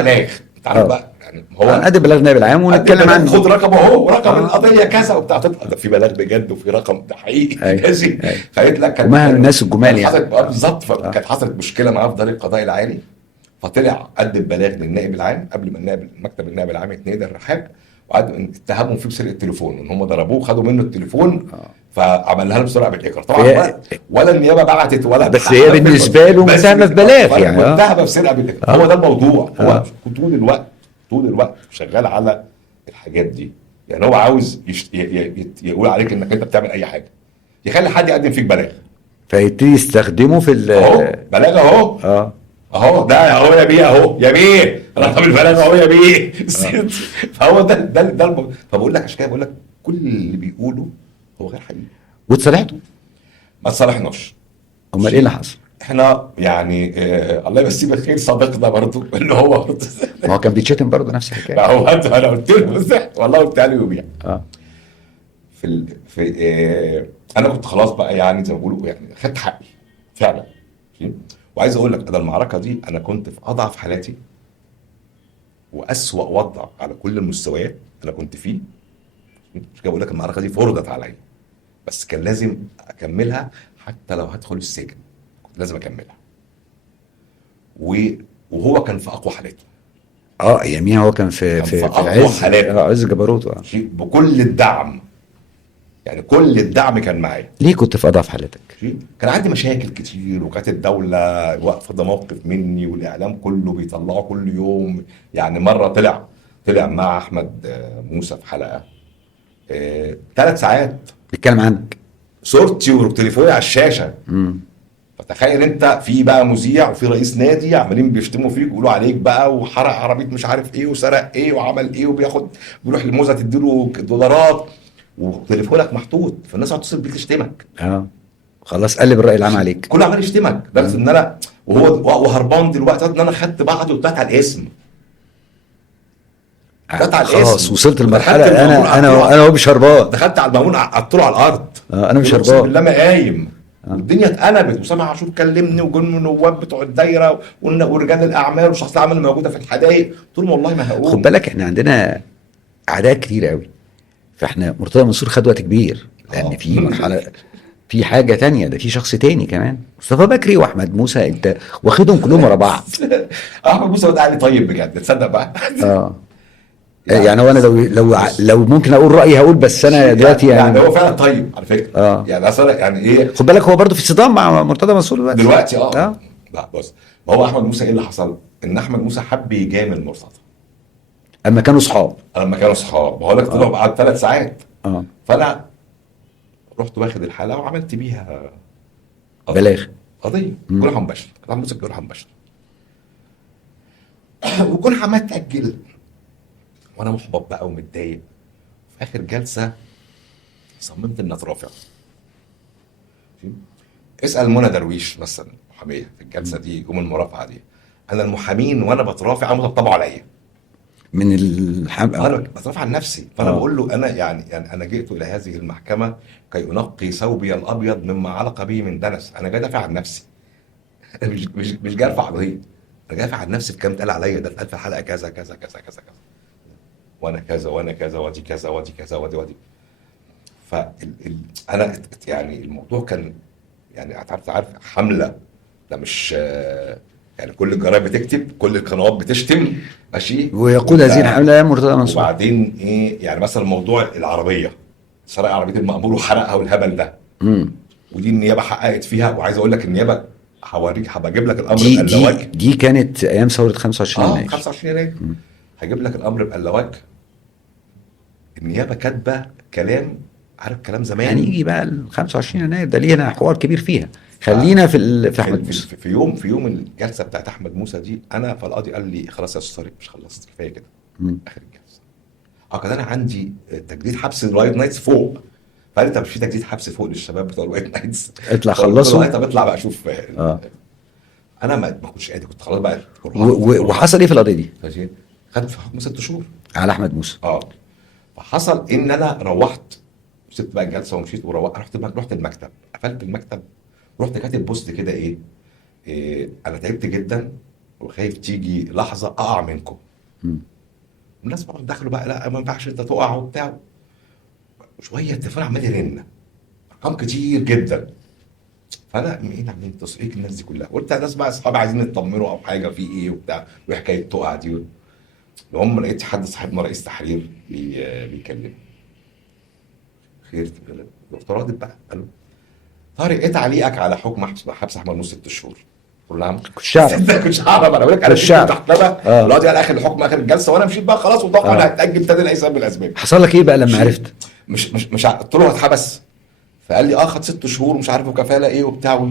انت عارف بقى يعني هو هنقدم بلاغ نائب العام ونتكلم عنه. خد رقم اهو، رقم القضيه كذا وبتاع. ده في بلاغ بجد وفي رقم ده حقيقي ماشي. فقالت لك ومها الناس الجمال يعني بالظبط. فكانت حصلت مشكله معاه في دار القضاء العالي، فطلع قدم بلاغ للنائب العام قبل ما مكتب النائب العام يتنادى الرحاب، وقعدوا اتهمهم فيه بسرقه التليفون، ان هم ضربوه وخدوا منه التليفون. فعملها له بسرعه بالاكراه طبعا. ولا النيابه بعتت ولا بس هي بالنسبه له متهمه ببلاغ يعني متهمه بسرقه بالاكراه. هو ده الموضوع. هو طول الوقت شغال على الحاجات دي. يعني هو عاوز يقول عليك انك انت بتعمل اي حاجه، يخلي حد يقدم فيك بلاغ فيبتدي يستخدمه في اهو بلاغ اهو. اهو ده اهو يا بيه، اهو يا بيه رقم البلاغ اهو يا بيه. فهو ده فبقول لك عشان كده بقول لك كل اللي بيقوله هو غير حقيقي. واتصالحتوا؟ ما اتصالحناش. امال ايه اللي حصل؟ احنا يعني الله يمسيه بالخير صديقنا برضه اللي هو ما هو كان بيتشتم برضه نفس الحكايه. هو انا قلت له والله قلت له يبيع. انا كنت خلاص بقى يعني زي ما بيقولوا يعني خدت حقي فعلا. وعايز اقول لك انا المعركه دي انا كنت في اضعف حالاتي واسوأ وضع على كل المستويات انا كنت فيه. مش كده بقول لك المعركه دي فرضت عليا، بس كان لازم اكملها حتى لو هدخل السجن كنت لازم اكملها. وهو كان في اقوى حالاته. يميها هو كان في اقوى حالاته، عز جبروته. بكل الدعم، يعني كل الدعم كان معايا. ليه كنت في اضعف حالاتك؟ كان عندي مشاكل كتير، وكانت الدولة واقفة موقف مني، والإعلام كله بيطلعه كل يوم. يعني مرة طلع مع أحمد موسى في حلقة 3 ساعات بيتكلم عنك. صورتي وتليفوني على الشاشة. امم فتخيل انت في بقى مذيع وفي رئيس نادي عمالين بيشتموا فيك ويقولوا عليك بقى، وحرق عربيه مش عارف ايه، وسرق ايه، وعمل ايه، بيروح للموزه تديله دولارات، وتليفونك محطوط، فالناس هتصل بيك تشتمك. خلاص قلب الرأي العام عليك. كله عمال يشتمك، بس ان انا وهربان دلوقتي ان انا خدت بعضي وطلعت على الاسم. طلعت على الاسم، خلاص وصلت ودخلت لمرحله المأمون انا هو مش هربان. دخلت على المأمون قعدت له على الارض. انا مش اقسم هربان. بالله ما قايم. والدنيا اتقلبت، وسامع عاشور كلمني، وجن النواب بتوع الدايره ورجال الاعمال والشخص العمل اللي موجوده في الحدائق، قلت لهم والله ما هقوم. خد بالك احنا عندنا اعداء كتير قوي، فاحنا مرتضى منصور خد وقت كبير، لان في مرحله في حاجه تانية، ده في شخص تاني كمان، مصطفى بكري واحمد موسى، انت واخدهم كلهم ورا بعض. احمد موسى ده علي طيب بجد، تصدق بقى. يعني هو انا لو ممكن اقول رايي هقول، بس انا دلوقتي يعني هو فعلا طيب على فكره. يعني اصلا يعني ايه، خد بالك هو برضه في صدام مع مرتضى منصور دلوقتي. لا بص، ما هو احمد موسى ايه اللي حصل؟ ان احمد موسى حب يجامل مرتضى اما كانوا صحاب. بقول لك طلعوا بعد 3 ساعات. فانا رحت واخد الحلقه وعملت بيها بلاغ، قضيه جرح مباشر، احمد موسى جرح مباشر، وكل عمال تاجل، وانا محبط بقى ومتضايق. في اخر جلسه صممت اني اترافع. اسال منى درويش مثلا محاميه في الجلسه دي يوم المرافعه دي، انا المحامين وانا بترافع انا طبطبوا عليا من انا بترافع عن نفسي. فانا بقول له انا يعني انا جئت الى هذه المحكمه كي انقي ثوبي الابيض مما علق به من دنس. انا جاي ادافع عن نفسي. مش جاي ارفع قضيه، انا جاي ادافع عن نفسي. الكلام اتقال عليا، ده اتقال في الحلقه كذا كذا كذا كذا كذا، وانا كذا وانا كذا، ودي كذا ودي كذا ودي. انا يعني الموضوع كان يعني عارف حمله، ده مش يعني كل الجرايد بتكتب، كل القنوات بتشتم، ماشي، ويقود هذه الحمله مرتضى منصور. وبعدين ايه يعني مثلا موضوع العربيه، سرق عربيه المأمور وحرقها والهبل ده. ودي النيابه حققت فيها، وعايز اقول لك النيابه هوريك، هبقى اجيب لك الامر بقلاوك. دي كانت ايام ثوره 25 يناير. 25 يناير. هجيب لك الامر بقلاوك. النيابه كاتبه كلام، عارف كلام زمان. هنيجي بقى ال 25 يناير ده لينا حوار كبير فيها. خلينا في احمد موسى. في يوم الجلسه بتاعت احمد موسى دي، انا فالقاضي قال لي خلاص يا استاذ طارق مش خلصت، كفايه كده. اخر الجلسه كان انا عندي تجديد حبس الوايت نايتس فوق، فقال لي طب مش في تجديد حبس فوق للشباب بتوع الوايت نايتس؟ اطلع خلصوا. طب اطلع بقى شوف. انا ما كنتش قادر، كنت خلاص بقى. وحصل ايه في القضيه دي؟ خدت في حكم 6 شهور على احمد موسى. فحصل ان انا روحت، سبت بقى الجلسه ومشيت رحت المكتب، قفلت المكتب، رحت كاتب بوست كده ايه انا تعبت جدا وخايف تيجي لحظه اقع منكم. الناس بقى دخلوا بقى لا ما ينفعش انت تقع وبتاع. شويه التليفون عمال يرن، ارقام كتير جدا. فانا مين عمال يتصل ايه الناس دي كلها؟ قلت الناس بقى اصحابي عايزين يطمنوا او حاجه في ايه وبتاع، وحكايه تقع دي. المهم لقيت حد صاحبنا رئيس تحرير بيكلمه، خير رحت رادد بقى، قال له طارق ايه تعليقك على حكم حبس احمد موسى 6 شهور؟ قلت له نعم. كنتش اعرف انا بقول لك انا مشيت تحت القاضي قال اخر الحكم اخر الجلسه، وانا مشيت بقى خلاص، وطبعا انا هتاجل تاني لاي سبب من الاسباب. حصل لك ايه بقى لما عرفت؟ مش قلت له هتحبس، فقال لي خد 6 شهور ومش عارف وكفاله ايه وبتاع.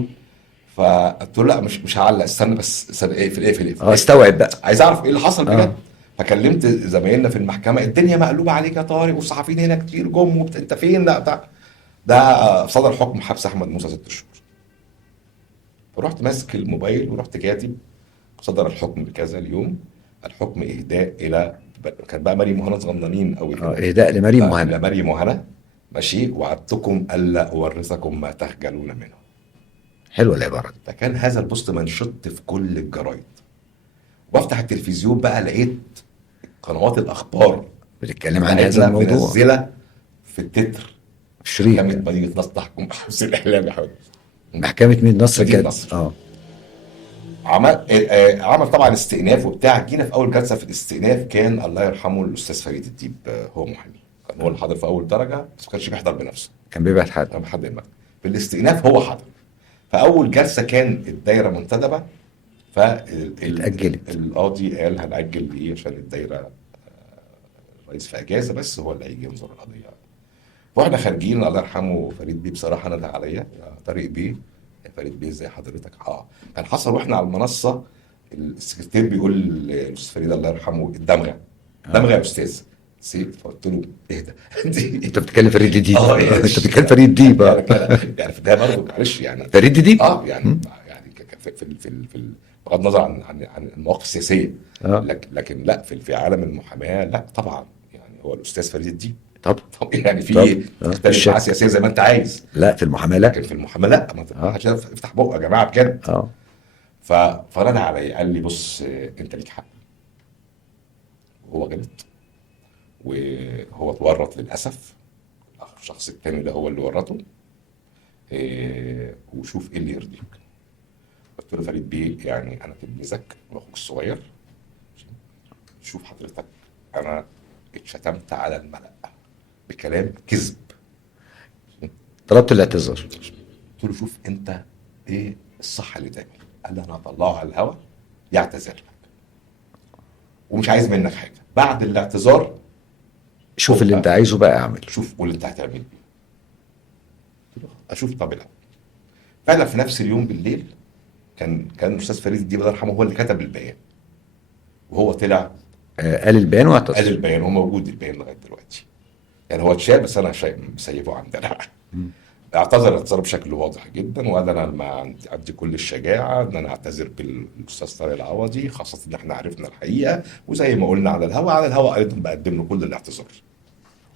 فقلت له لا مش هعلق، استنى بس اقفل استوعب بقى، عايز اعرف ايه اللي حصل بجد. فكلمت زمايلنا في المحكمه، الدنيا مقلوبه عليك يا طارق، والصحفيين هنا كتير جم، انت فين؟ لا بتاع ده صدر حكم حبس احمد موسى 6 شهور. فرحت ماسك الموبايل ورحت كاتب صدر الحكم بكذا اليوم، الحكم اهداء الى، كان بقى مريم وهنا صغننين قوي اهداء لمريم وهنا. لمريم وهنا ماشي، وعدتكم الا اورثكم ما تخجلون منه. حلوه العباره دي. فكان هذا البوست منشط في كل الجرايد، وافتح التلفزيون بقى لقيت قنوات الاخبار بتتكلم عن هذا الموضوع، منزله في التتر شريك محكمه مدينه نصر تحكم بحبس الاعلام يا حبيبي. محكمه مدينه نصر كانت عمل طبعا استئناف وبتاع. جينا في اول جلسه في الاستئناف، كان الله يرحمه الاستاذ فريد الديب، هو محامي، كان هو اللي حاضر في اول درجه، بس ما كانش بيحضر بنفسه، كان بيبعت حد المكتب. في الاستئناف هو حضر، فاول جلسه كان الدايره منتدبه، اتأجلت. فالقاضي قال هنأجل ليه عشان الدايره الرئيس في اجازه بس هو اللي هيجي ينظر القضيه. واحنا خارجين الله يرحمه فريد بيه بصراحه نده عليا، يا طارق بيه، يا فريد بيه ازي حضرتك؟ كان حصل واحنا على المنصه السكرتير بيقول للاستاذ فريد الله يرحمه الدمغه، دمغه يا استاذ سيب. فقلت له اهدى انت بتتكلم فريد ديب. يعني انت بتتكلم فريد ديب. يعني في ده برضه معلش يعني فريد ديب. يعني بغض النظر عن المواقف السياسيه، لكن لا في عالم المحاماه لا طبعا، يعني هو الاستاذ فريد الديب طب يعني في تختلف معاه سياسيا زي ما انت عايز، لا في المحاماه لا، لكن في المحاماه لا، ما حدش يفتح بقه يا جماعه بجد. فرد عليا قال لي بص انت ليك حق، وهو غلط وهو اتورط للاسف، الشخص التاني ده هو اللي ورطه، وشوف ايه اللي يرضيك. قلت له فريد بيه يعني انا تلميذك واخوك الصغير، شوف حضرتك انا اتشتمت على الملأ بكلام كذب، طلبت الاعتذار. قلت له شوف انت ايه الصح اللي تعمله. قال لي انا هطلعه على الهوا يعتذر لك ومش عايز منك حاجه، بعد الاعتذار شوف اللي انت عايزه بقى اعمل، شوف واللي انت هتعمل بيه. اشوف طب لا. فعلا في نفس اليوم بالليل كان الاستاذ فريد الديب الله يرحمه هو اللي كتب البيان، وهو طلع قال البيان واعتذر. قال البيان وموجود البيان لغايه دلوقتي، يعني هو اتشال بس انا مسيبه عندنا. اعتذر بشكل واضح جدا، وقال انا ما عندي كل الشجاعه ان انا اعتذر بالاستاذ طارق العوضي، خاصه ان احنا عرفنا الحقيقه، وزي ما قلنا على الهواء ايضا بقدم له كل الاعتذار.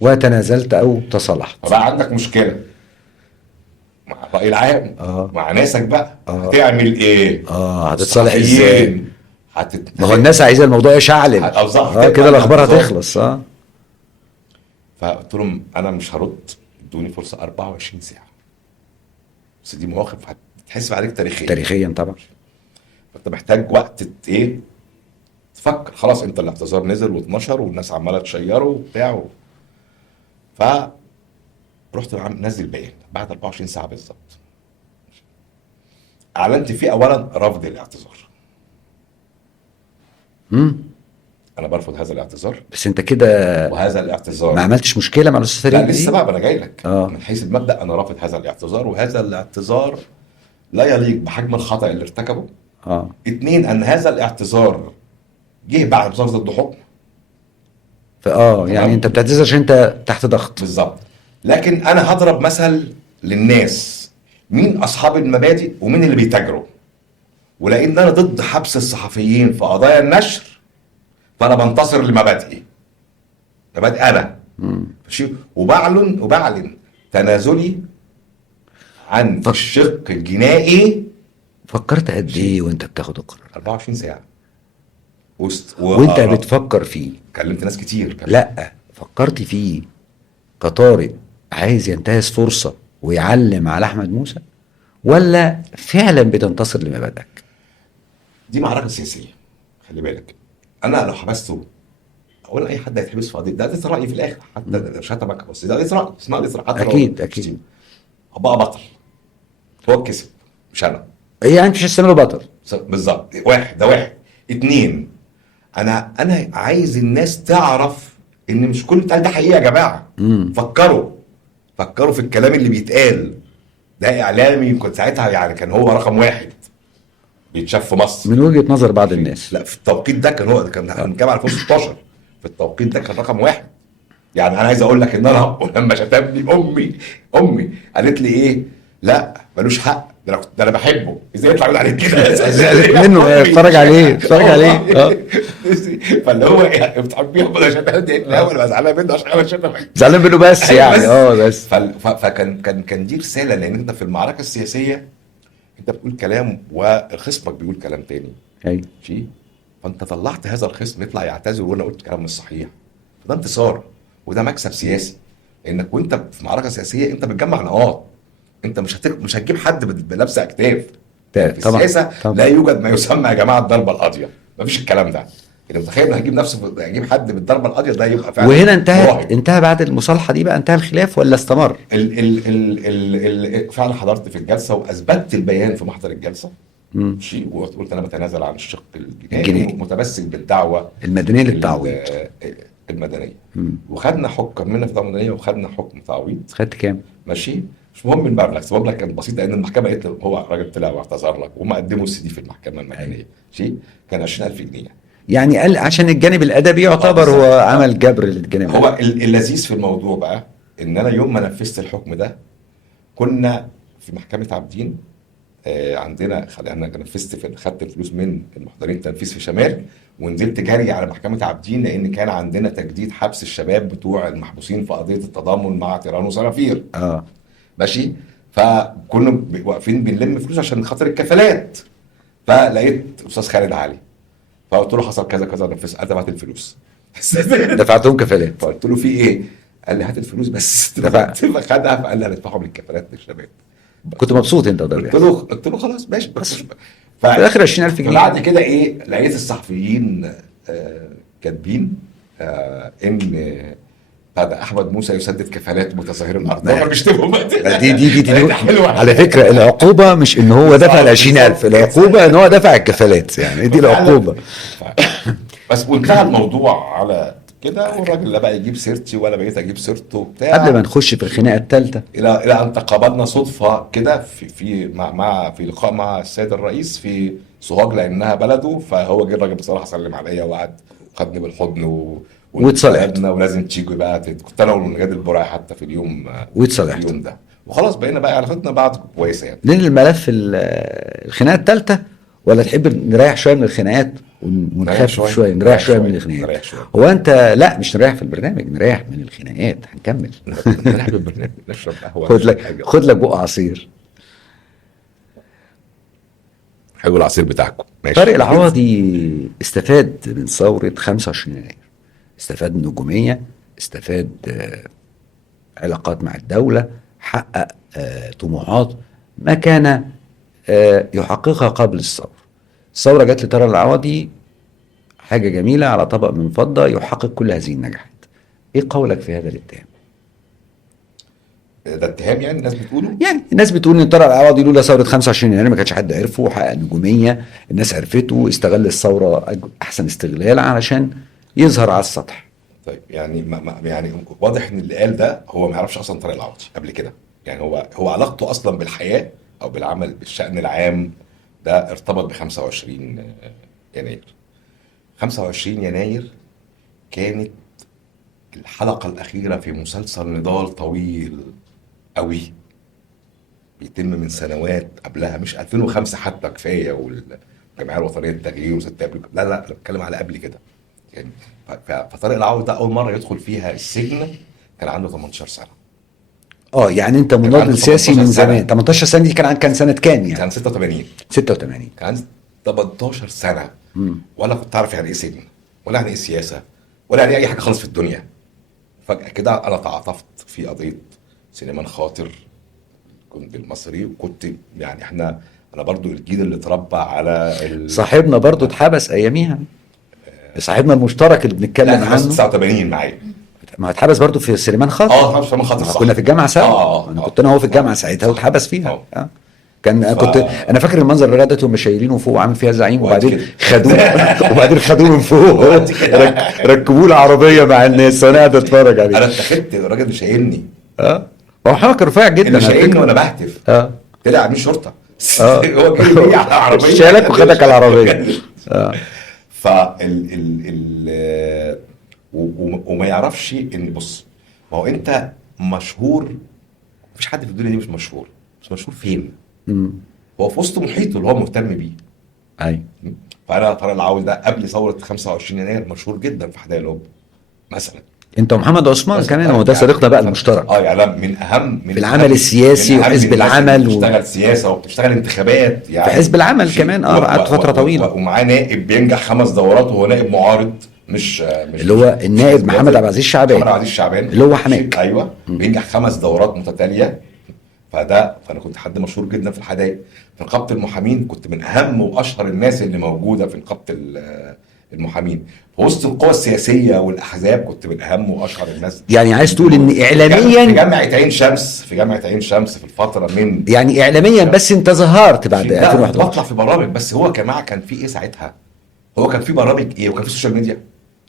وتنازلت او تصالحت. فبقى عندك مشكله مع الراي العام، مع ناسك بقى، هتعمل ايه؟ هتتصالح ازاي؟ ما هو الناس عايزه الموضوع يشعلل كده الاخبار هتخلص. فقلت لهم انا مش هرد، ادوني فرصه 24 ساعه، بس دي مواقف هتحسب عليك تاريخيا طبعا. فانت محتاج وقت ايه تفكر. خلاص انت الاعتذار نزل واتنشر والناس عماله تشيره وبتاع رحت نزل بيان بعد 24 ساعه بالظبط، اعلنت فيه اولا رفض الاعتذار. انا برفض هذا الاعتذار. بس انت كده وهذا الاعتذار ما عملتش مشكله مع الاستاذ فريد؟ لا لسه بقى انا جاي لك. من حيث المبدا انا رافض هذا الاعتذار، وهذا الاعتذار لا يليق بحجم الخطا اللي ارتكبه. 2 ان هذا الاعتذار جه بعد صدر ضد حكم. يعني انت بتعتذر عشان انت تحت ضغط. بالظبط. لكن انا هضرب مثل للناس مين اصحاب المبادئ ومين اللي بيتاجروا، ولان انا ضد حبس الصحفيين في قضايا النشر فانا بنتصر لمبادئي، مبادئ انا. وبعلن تنازلي عن الشق الجنائي. فكرت قد ايه وانت بتاخد القرار؟ 24 ساعه وانت بتفكر فيه؟ كلمت ناس كتير لا فكرت فيه كطارق عايز ينتهز فرصه ويعلم على احمد موسى، ولا فعلا بتنتصر لمبادئك؟ دي معركه سياسيه، خلي بالك. انا لو حبسته اولا اي حد هيتحبس في قضيه، ده رايي في الاخر، حتى شتمك بس ده راي، اسمها راي حتى اكيد هبقى بطل، هو كسب مش انا. يعني مش هستعمله بطل بالظبط. واحد 2 انا عايز الناس تعرف ان مش كل بتاع ده حقيقه يا جماعه. فكروا في الكلام اللي بيتقال ده، اعلامي كنت ساعتها يعني كان هو رقم 1 بيتشاف في مصر من وجهه نظر بعض الناس. لا في التوقيت ده كان جامعه 2016، في التوقيت ده كان رقم 1. يعني انا عايز اقول لك ان انا لما شتمني امي قالت لي ايه؟ لا ملوش حق، ده انا بحبه، ازاي يطلع يقول عليك كده؟ زعلت منه. اتفرج عليه. فاللي هو يعني بتحبيه ولا شتمني الاول، بقى زعلان منه عشان انا شتمك، زعلان منه بس يعني بس. فكان دي رساله، لان انت في المعركه السياسيه انت بتقول كلام وخصمك بيقول كلام تاني. فانت طلعت هذا الخصم يطلع يعتذر وانا قلت كلام مش صحيح، ده انتصار وده مكسب سياسي. لانك وانت في معركه سياسيه انت بتجمع نقاط، انت مش هتجيب حد بلبس اكتاف. في السياسه لا يوجد ما يسمى يا جماعه الضربه القاضيه، مفيش الكلام ده. يعني متخيل انه هيجيب نفسه هيجيب حد بالضربه القاضيه، ده يبقى فعلا وهنا مراهق. انتهى بعد المصالحه دي بقى، انتهى الخلاف ولا استمر؟ فعلا حضرت في الجلسه واثبتت البيان في محضر الجلسه، مم. شيء، وقلت انا بتنازل عن الشق الجنائي الجنائي ومتمسك بالدعوه المدنيه للتعويض. المدنيه. مم. وخدنا حكم، كملنا في الدعوه المدنيه وخدنا حكم تعويض. خدت كام؟ ماشي، مش مهم المبلغ، بس المبلغ كان بسيط لان المحكمه قالت له، هو الراجل طلع واعتذر لك وهم قدموا السي دي في المحكمه المدنيه، شيء كان 20000 جنيه. يعني قال عشان الجانب الادبي يعتبر بالظبط. هو عمل جبر للجانب هو الادبي. اللذيذ في الموضوع بقى ان انا يوم ما نفذت الحكم ده كنا في محكمه عابدين. عندنا انا نفذت خدت الفلوس من المحضرين التنفيذ في شمال، ونزلت جري على محكمه عابدين لان كان عندنا تجديد حبس الشباب بتوع المحبوسين في قضيه التضامن مع تيران وصنافير. ماشي، فكنا واقفين بنلم فلوس عشان خاطر الكفالات. فلقيت استاذ خالد علي، فقلت له حصل كذا كذا، نفذ، قال دفعت الفلوس. دفعتهم كفالات. فقلت له في ايه؟ قال لي هات الفلوس بس. دفعت. فخدها، فقال لي هندفعهم للكفالات للشباب. كنت مبسوط انت وده بيحصل؟ قلت له خلاص ماشي. بس في الاخر 20000 جنيه. بعد كده ايه، لقيت الصحفيين كاتبين ان هذا احمد موسى يسدد كفالات متظاهرين الارض. هم بيشتموا دي على فكره العقوبه مش ان هو دفع ال 20000، العقوبه ان هو دفع الكفالات، يعني دي العقوبه. بس وانتهى الموضوع على كده، والراجل لا بقى يجيب سيرتي ولا بقيت اجيب سيرته بتاع. قبل ما نخش في الخناقه الثالثه، الى ان تقابلنا صدفه كده في لقاء مع السيد الرئيس في سوهاج لانها بلده. فهو جه الراجل بصراحه سلم عليا وقعد خدني بالحضن واتصالحنا ولازم تيجوا بقى. كنت انا ونجاد البرعي حتى في اليوم ده، وخلاص بقينا بقى علاقتنا بعض كويسه يعني. ننقل الملف الخناقه الثالثه، ولا تحب نريح شويه من الخناقات ونخفف شويه، نريح شويه من الخناقات؟ هو انت لا، مش نريح في البرنامج، نريح من الخناقات، هنكمل. نريح في البرنامج، نشرب قهوه، خد لك بق عصير. حلو العصير بتاعكم. ماشي. طارق العوضي استفاد من ثوره 25 يناير، استفاد نجوميه، استفاد علاقات مع الدوله، حقق طموحات ما كان يحققها قبل الثوره. الثوره جت لطارق العوضي حاجه جميله على طبق من فضه يحقق كل هذه النجاحات. ايه قولك في هذا الاتهام؟ ده اتهام يعني الناس بتقوله؟ يعني الناس بتقول ان طارق العوضي لولا ثوره 25 يناير ما كانش حد عرفه، وحقق نجوميه، الناس عرفته، استغل الثوره احسن استغلال علشان يظهر على السطح. طيب يعني يعني واضح ان اللي قال ده هو ما يعرفش اصلا طارق العوضي قبل كده. يعني هو علاقته اصلا بالحياه او بالعمل بالشأن العام ده ارتبط ب 25 يناير. 25 يناير كانت الحلقة الأخيرة في مسلسل نضال طويل قوي بيتم من سنوات قبلها، مش 2005 حتى كفاية، والجمعية الوطنية للتغيير و6 أبريل، لا أنا بتكلم على قبل كده يعني. فطارق العوضي ده أول مرة يدخل فيها السجن كان عنده 18 سنة. يعني انت مناضل سياسي من زمان. 18 سنه دي كان سنه كام يعني؟ كان 86. كان عندي 18 سنه. ولا كنت اعرف يعني ايه سجن، ولا يعني ايه سياسه، ولا يعني اي حاجه خالص في الدنيا. فجاه كده انا تعاطفت في قضيه سليمان خاطر الجندي المصري، وكنت يعني انا برضو الجيل اللي اتربى على صاحبنا برضو اتحبس اياميها، صاحبنا المشترك اللي بنتكلم عنه. 89 معايا. ما اتحبس برضو في سليمان خاطر. اتحبس في سليمان خاطر صح. كنا في الجامعه سوا. انا كنت انا وهو في الجامعه ساعتها واتحبس فيها. كنت انا فاكر المنظر اللي غدته هم شايلينه فوق وعامل فيها زعيم، وبعدين خدوه من فوق ركبوه العربيه مع الناس وانا قاعد اتفرج عليه. انا اتخذت الراجل اللي شايلني. هو حركه رفيع جدا اللي شايلني وانا بهتف. طلع عميل شرطه. هو جاي بيا على العربيه، شالك وخدك على العربيه. وما يعرفش ان بص، ما هو انت مشهور، مفيش حد في الدنيا دي مش مشهور. بس مشهور فين؟ هو في وسط محيطه اللي هو مهتم بيه. ايوه. فانا طارق العوضي ده قبل ثوره 25 يناير مشهور جدا في حدائق القبه مثلا. انت ومحمد عثمان كمان، هو ده صديقنا بقى المشترك. يعني من في العمل السياسي وحزب العمل، بتشتغل سياسه وبتشتغل انتخابات يعني في حزب العمل كمان. قعدت فتره طويله. ومعاه نائب بينجح 5 دورات وهو نائب معارض، مش اللي هو النائب محمد عبد العزيز شعبان اللي هو حماك. ايوه. بينجح 5 دورات متتاليه. فانا كنت حد مشهور جدا في الحدائق. في نقابه المحامين كنت من اهم واشهر الناس اللي موجوده في نقابه المحامين. في وسط القوى السياسيه والاحزاب كنت من اهم واشهر الناس. يعني عايز تقول ان في اعلاميا، جامعه عين شمس، في جامعه عين شمس في الفتره من يعني اعلاميا بس انت ظهرت بعد لا بطلع 2011؟ في برامج. بس هو يا جماعه كان في ايه ساعتها؟ هو كان في برامج ايه؟ وكان في سوشيال ميديا؟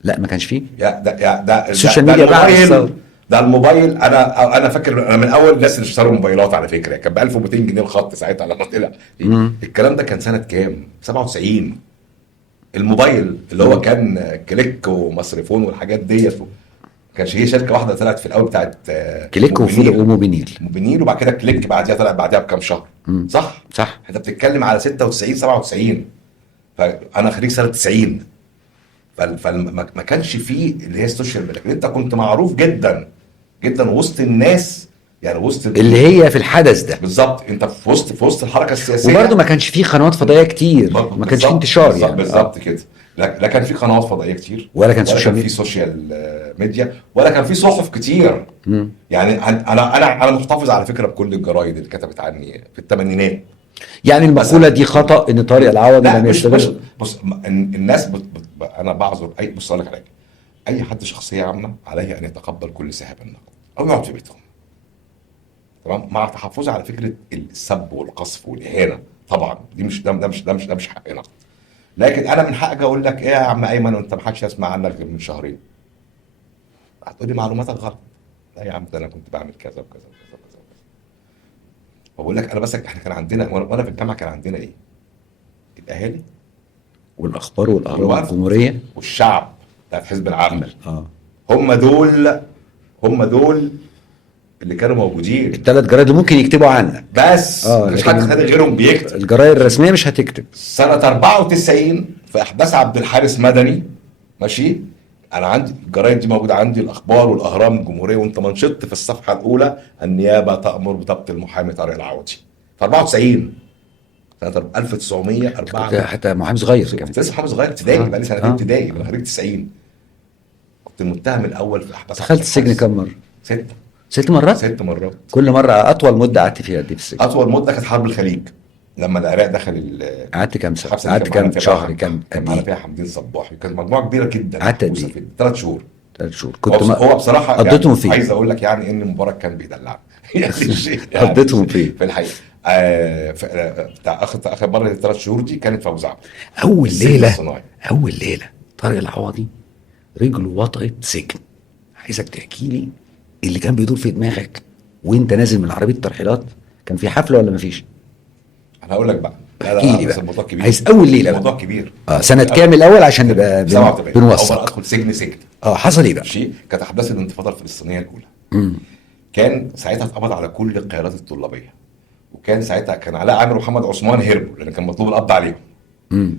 لا ما كانش فيه ده السوشيال ميديا بعد الثوره. ده الموبايل. انا فاكر انا من اول الناس اللي اشتروا موبايلات على فكره. كان ب 1200 جنيه الخط ساعتها لما طلع. الكلام ده كان سنه كام؟ 97. الموبايل اللي هو كان كليك ومصرفون والحاجات ديت، ما كانش هي شركه واحده طلعت في الاول بتاعت كليك وموبينيل. موبينيل، وبعد كده كليك بعديها طلع بعديها بكام شهر. صح؟ صح. انت بتتكلم على 96 97. فانا خريج سنه 90. فما كانش فيه اللي هي السوشيال ميديا. لكن انت كنت معروف جدا جدا وسط الناس، يعني وسط اللي هي في الحدث ده بالظبط. انت في وسط الحركه السياسيه. وبرضه ما كانش فيه قنوات فضائيه كتير، ما كانش فيه انتشار يعني. بالظبط كده. لا كان في قنوات فضائيه كتير، ولا كان ولا كان في سوشيال ميديا، ولا كان في صحف كتير. يعني انا محتفظ على فكره بكل الجرايد اللي كتبت عني في الثمانينات. يعني المقوله دي خطا ان طارق العوضي لم يستغل. بص الناس انا بعذر اي. بص اقول لك حاجه، اي حد شخصيه عامه عليه ان يتقبل كل سحب النقد او يقعد في بيتهم، تمام، مع تحفظي على فكره السب والقصف والاهانه. طبعا دي مش ده مش حقنا. لكن انا من حقي اقول لك ايه يا عم ايمن وانت ما حدش يسمع عنك غير من شهرين. هتقول لي معلوماتك غلط. لا يا عم ده انا كنت بعمل كذا وكذا وكذا وكذا. بقول لك انا بس احنا كان عندنا وانا في الجامعه كان عندنا ايه؟ الاهالي والاخبار والاهرام الجمهوريه والشعب بتاعت حزب العمل. هم دول اللي كانوا موجودين. الثلاث جرايد اللي ممكن يكتبوا عنك بس مش حد ثاني غيرهم بيكتب. الجرايد الرسميه مش هتكتب. سنه 94 في احداث عبد الحارس مدني، ماشي، انا عندي الجرايد دي موجوده عندي، الاخبار والاهرام الجمهوريه، وانت منشط في الصفحه الاولى النيابه تامر بضبط المحامي طارق العوضي في 94 سنه 1904. كنت حتى محامي صغير كمان، كنت لسه محامي صغير ابتدائي، بقى لي سنتين ابتدائي، انا خريج 90. كنت المتهم الاول في احداث. دخلت السجن كم مره؟ 6. 6 مرات؟ 6 مرات. كل مره اطول مده قعدت فيها دي في السجن؟ اطول مده كانت حرب الخليج لما العراق دخل. قعدت كام سنه؟ قعدت كام شهر؟ كان معانا فيها حمدين صباحي، كانت مجموعه كبيره جدا. قعدت قد ايه؟ 3 شهور. 3 شهور كنت هو بصراحه قضيتهم يعني فيه. عايز اقول لك يعني ان مبارك كان بيدلعني يعني قضيتهم فيه في الحقيقه. بتاع اخر مره ال3 شهور دي كانت في ابو زعبل. اول ليله طارق العوضي رجله وطئت سجن. عايزك تحكي لي اللي كان بيدور في دماغك وانت نازل من عربيه الترحيلات. كان في حفله ولا مفيش؟ انا هقول لك بقى. احكي لي بقى. الموضوع كبير. عايز اول ليله بقى. الموضوع كبير. سنه كام الاول عشان نبقى بنوثق؟ اول ادخل سجن. حصل ايه بقى؟ كانت احداث الانتفاضه الفلسطينيه الاولى. كان ساعتها اتقبض على كل القيادات الطلابيه، وكان ساعتها كان علاء عامر ومحمد عثمان هربوا لان كان مطلوب القبض عليهم.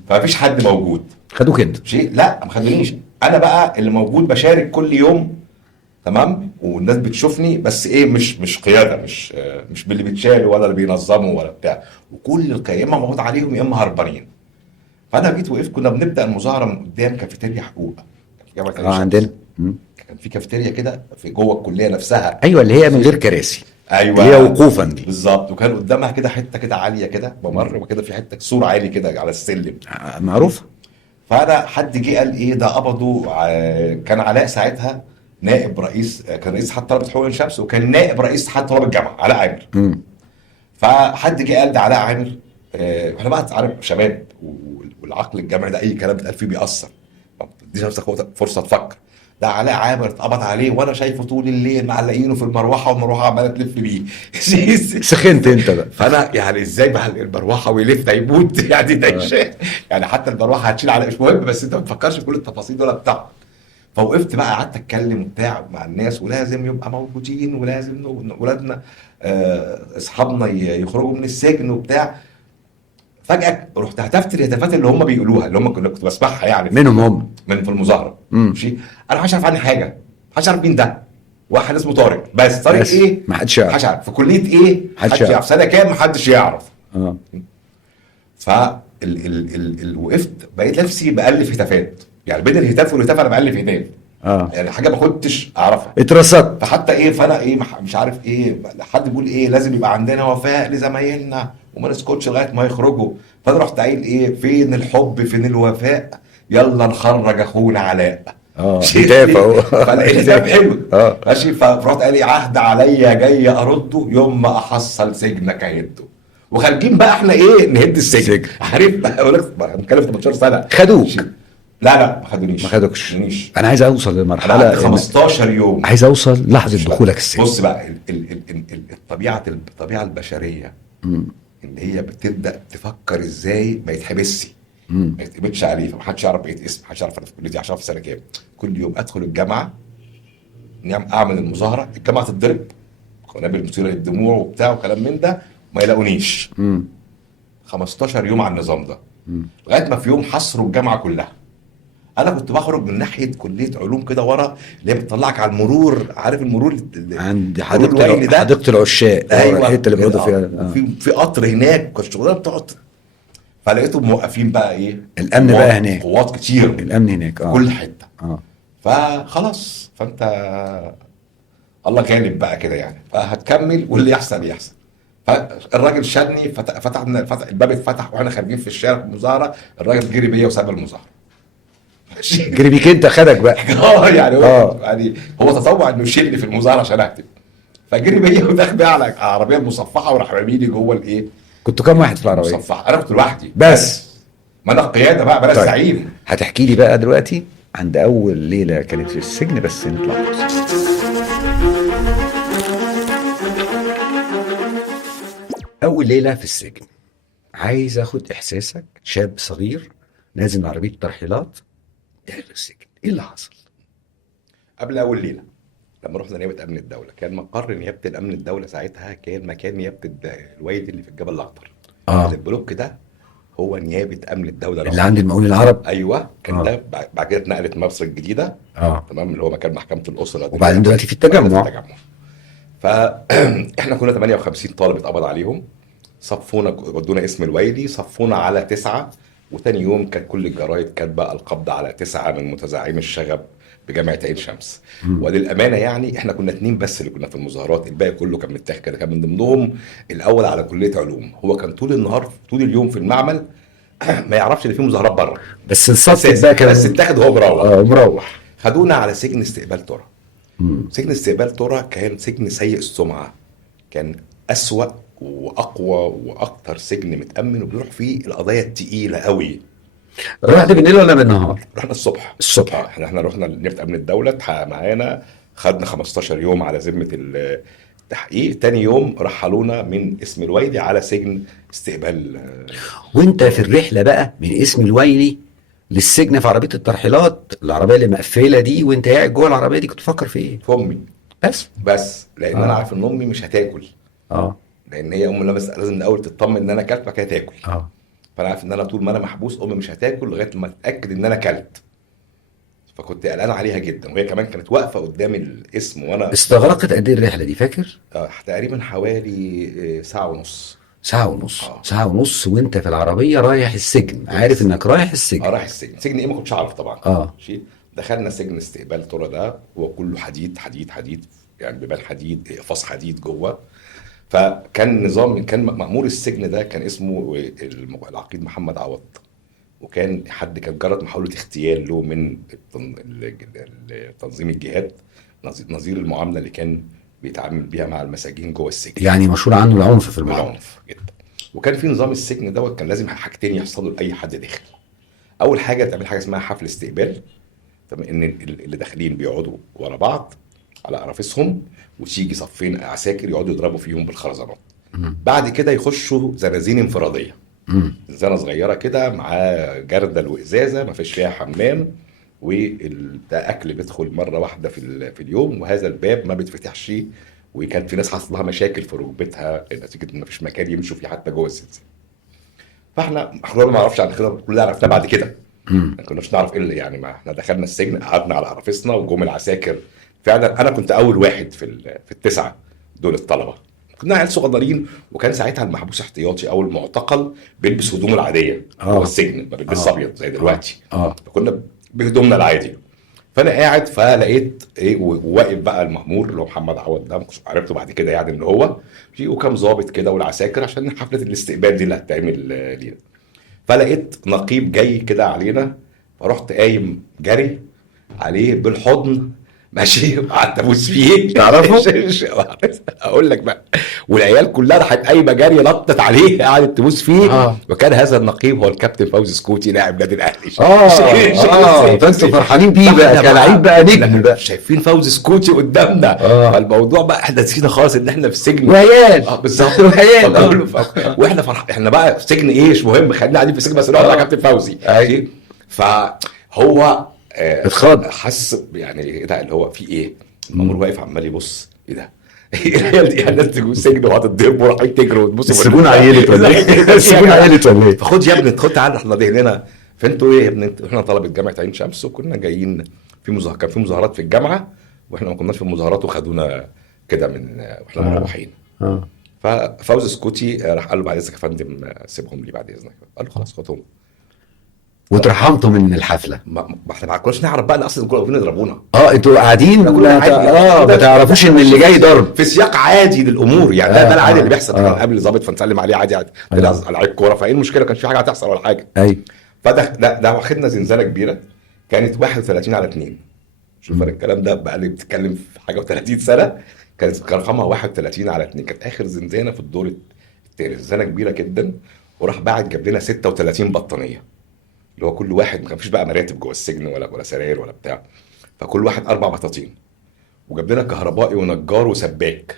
فمفيش حد موجود. خدوك انت؟ لا ما خدونيش. انا بقى اللي موجود بشارك كل يوم، تمام، والناس بتشوفني بس ايه، مش قياده، مش باللي بيتشالوا ولا اللي بينظموا ولا بتاع. وكل القيامه موجود عليهم يا اما هربانين. فانا جيت وقفت، كنا بنبدا المظاهره من قدام كافيتيريا حقوق جامعه عندنا كان في كافيتيريا كده في جوه الكليه نفسها. ايوه اللي هي من غير كراسي. ايوه اللي هي وقوفا دي بالظبط. وكان قدامها كده حته كده عاليه كده بمر، وكده في حته سور عالي كده على السلم معروف. فانا حد جه قال ايه ده قبضوا. كان علاء ساعتها نائب رئيس، كان رئيس اتحاد طلبه حقوق الشمس، وكان نائب رئيس اتحاد طلاب الجامعه علاء عامر. فحد جه قال ده علاء عامر. احنا بقى عارف شباب والعقل الجامعي ده اي كلام بيتقال فيه بيأثر، ما تديش نفسك فرصه تفكر. ده علاء عامر اتقبض عليه وانا شايفه طول الليل معلقينه في المروحه والمروحه عماله تلف بيه. سخنت انت بقى. فانا يعني ازاي بقى المروحه ويلف ده يموت يعني ده يعني حتى المروحه هتشيل على مش مهم، بس انت ما تفكرش في كل التفاصيل ولا بتاع. فوقفت بقى قعدت اتكلم وبتاع مع الناس، ولازم يبقى موجودين، ولازم ولادنا اصحابنا يخرجوا من السجن وبتاع. فجاه رحت هتفت الهتافات اللي هم بيقولوها، اللي هم كنت بسمعها يعني منهم هم من في المظاهره. ماشي، انا مش عارف عني حاجه، مش عارف مين ده. واحد اسمه طارق، بس طارق ايه ما حدش يعرف. مش عارف في كليه ايه، ما حدش يعرف سنه كام، ما حدش يعرف. وقفت بقيت نفسي بالف هتافات، يعني بين الهتاف والهتاف انا بالف هتاف. يعني حاجه ما كنتش اعرفها، اترصدت. فحتى ايه، فانا ايه مش عارف ايه، حد بيقول ايه لازم يبقى عندنا وفاء لزمايلنا وما نسكتش لغايه ما يخرجوا. فانا رحت قايل ايه، فين الحب فين الوفاء يلا نخرج اخونا علاء. كتاب اهو. فالكتاب حلو ماشي. فرحت قال لي عهد عليا جاي ارده يوم ما احصل سجنك هيده. وخارجين بقى احنا ايه نهد السجن، عارف بقى اقول لك بنتكلم في 18 سنه. خدوك؟ لا ما خدونيش. ما خدوكش. انا عايز اوصل لمرحله انا 15 يوم عايز اوصل لحظه دخولك السجن. بص بقى الطبيعه البشريه اللي هي بتبدا تفكر ازاي ما يتحبسش، ما يتقبضش عليه، فمحدش يعرف بقيت اسم، محدش يعرف انا في كليتي، محدش يعرف في سنه كام. كل يوم ادخل الجامعه اعمل المظاهره، الجامعه تتضرب، قنابل مثيره للدموع وبتاع وكلام من ده، ما يلاقونيش. 15 يوم على النظام ده لغايه ما في يوم حصروا الجامعه كلها. انا كنت بخرج من ناحيه كليه علوم كده ورا، اللي هي بتطلعك على المرور، عارف المرور عند حديقه العشاق. ايوه الحته اللي بيقعدوا فيها. في قطر هناك كانت شغلانه بتقعد. فلقيتهم موقفين بقى ايه الامن بقى هناك، قوات كتير الامن هناك كل حته. فخلاص فانت الله غالب بقى كده يعني، فهتكمل واللي يحصل يحصل. فالراجل شدني، فتح الباب، اتفتح واحنا خارجين في الشارع في المظاهره، الراجل جري بيا وساب المظاهره. جري بيك انت، خدك بقى. يعني هو تطوع انه يشيلني في المظاهره عشان اكتب، فجري بيا وداخل بيا على عربيه مصفحه وراح راميني جوه الايه. كنتوا كام واحد في العربيه؟ مصفحه. انا كنت لوحدي بس. ما انا القياده بقى بلاش زعيم. هتحكي لي بقى دلوقتي عند اول ليله كانت في السجن، بس نطلع. اول ليله في السجن، عايز اخد احساسك، شاب صغير نازل من عربيه ترحيلات داخل السجن، ايه اللي حصل؟ قبل اول ليله لما رحنا نيابه امن الدوله، كان مقر نيابه الامن الدوله ساعتها كان مكان نيابه الوادي اللي في الجبل الاخضر. البلوك ده هو نيابه امن الدوله اللي عند المقاولين العرب. ايوه كان ده. بعد كده اتنقلت مصر الجديده تمام، اللي هو مكان محكمه الاسره، وبعدين دلوقتي في التجمع. فاحنا كنا 58 طالب اتقبض عليهم، صفونا ودونا اسم الويلي، صفونا على 9. وتاني يوم كانت كل الجرايد كاتبه القبض على 9 من متزعمي الشغب بجامعه عين شمس. وللامانه يعني احنا كنا 2 بس اللي كنا في المظاهرات، الباقي كله كان متاخد كده. كان من ضمنهم الاول على كليه علوم، هو كان طول النهار طول اليوم في المعمل ما يعرفش ان في مظاهرات بره، بس الصف بقى كان بس اتاخد هو مروح. خدونا على سجن استقبال ترى. سجن استقبال ترى كان سجن سيء السمعه، كان اسوأ واقوى واكتر سجن متامن وبيروح فيه القضايا التقيله قوي. رحت بالليل ولا بالنهار؟ رحنا الصبح. احنا رحنا نيابه امن الدوله، اتحقق معانا، خدنا 15 يوم على ذمه التحقيق. تاني يوم رحلونا من اسم الويلي على سجن استقبال. وانت في الرحله بقى من اسم الويلي للسجن في عربيه الترحيلات، العربيه اللي مقفله دي، وانت قاعد جوه العربيه دي كنت تفكر في ايه؟ في امي بس لان انا عارف ان امي مش هتاكل. لان هي لازم الاول تطمن ان انا اكلت بعد كده تاكل. فانا عارف ان انا طول ما انا محبوس امي مش هتاكل لغايه ما اتاكد ان انا اكلت. فكنت قلقان عليها جدا، وهي كمان كانت واقفه قدام الاسم. وانا استغرقت قد ايه الرحله دي فاكر؟ تقريبا حوالي ساعه ونص. ساعه ونص وانت في العربيه رايح السجن، عارف انك رايح السجن. رايح السجن. سجن ايه ما كنتش اعرف طبعا. دخلنا سجن استقبال ترى ده، هو كله حديد حديد حديد، يعني بيبان حديد، اقفاص حديد جوه. فكان نظام، كان مأمور السجن ده كان اسمه العقيد محمد عوض، وكان كانت جرت محاولة اغتيال له من تنظيم الجهاد، نظير المعاملة اللي كان بيتعامل بيها مع المساجين جوه السجن. يعني مشهور عنه العنف في المعاملة. العنف جدا. وكان في نظام السجن دوت كان لازم حاجتين يحصلوا لأي حد داخل. أول حاجة تعمل حاجة اسمها حفل استقبال، ان اللي داخلين بيقعدوا ورا بعض على قرافسهم، وتيجي صفين عساكر يقعدوا يضربوا فيهم بالخرزانات. بعد كده يخشوا زنازين انفراديه، زنزانه صغيره كده معاه جردل وازازه ما فيش فيها حمام، وده اكل بيدخل مره واحده في اليوم، وهذا الباب ما بيتفتحش. وكان في ناس حصل لها مشاكل في ركبتها نتيجه ان ما فيش مكان يمشوا فيه حتى جوه الزنزانه. فاحنا ما نعرفش عن كده، كلنا عرفناه بعد كده. ما كناش نعرف ايه اللي يعني، ما احنا دخلنا السجن قعدنا على قرافسنا وجم العساكر. فعلا انا كنت اول واحد في التسعه دول الطلبه، كنا عيال صغيرين. وكان ساعتها المحبوس احتياطي او المعتقل بيلبس هدومه العاديه جوه السجن، ما بيلبسش ابيض زي دلوقتي. فكنا بهدومنا العادي. فانا قاعد فلقيت ايه، وواقف بقى المأمور اللي هو محمد عوض ده، عرفته بعد كده يعني ان هو وكام ظابط كده والعساكر عشان حفله الاستقبال دي اللي هتتعمل لينا. فلقيت نقيب جاي كده علينا، فرحت قايم جري عليه بالحضن ماشي، قعدت ابوس فيه تعرفه؟ اقول لك بقى، والعيال كلها راحت قايمه جاريه نطت عليه قعدت تبوس فيه. وكان هذا النقيب هو الكابتن فوزي سكوتي لاعب نادي الاهلي. فانتوا فرحانين بيه بقى كلاعب بقى نجم بقى، شايفين فوزي سكوتي قدامنا. فالموضوع بقى احنا نسينا خالص ان احنا في سجن وعيال بالظبط وعيال واحنا احنا بقى في سجن ايه مش مهم، خلينا قاعدين في سجن بس نقعد مع كابتن فوزي. فهو اتخاض حس يعني ايه ده اللي هو في ايه، المأمور واقف عمال يبص ايه ده العيال دي الناس تجوا السجن وهتضربوا ورايحين تجروا وتبصوا السجون عيلت ولا ايه؟ السجون عيلت ولا ايه؟ فخد يا ابني خد تعالى احنا دهننا. فانتوا ايه يا ابني؟ احنا طلبه جامعه عين شمس وكنا جايين في مظاهرات، كان في مظاهرات في الجامعه واحنا ما كناش في المظاهرات وخدونا كده من واحنا مروحين. ففوزي سكوتي راح قال له بعد اذنك يا فندم سيبهم لي بعد اذنك. قال له خلاص خدهم. واترحمتوا من الحفله؟ ما احنا ما كناش نعرف بقى ان اصلا كانوا واقفين يضربونا. انتوا قاعدين ما تعرفوش ان اللي جاي ضرب في سياق عادي للامور يعني. ده العادي اللي بيحصل. كان قبل ظابط فنسلم عليه عادي على لعيب كوره، فايه المشكله؟ كانش في حاجه هتحصل ولا حاجه. ايوه. ده واخدنا زنزانه كبيره كانت 31/2. شوف الكلام ده بقى اللي بتتكلم في حاجه و30 سنه. كانت رقمها 31/2. كانت اخر زنزانه في الدور الثالث، زنزانه كبيره جدا. وراح باعت جاب لنا 36 بطانيه، اللي هو كل واحد ما فيش بقى مراتب جوه السجن ولا سراير ولا بتاع، فكل واحد 4 بطاطين. وجاب لنا كهربائي ونجار وسباك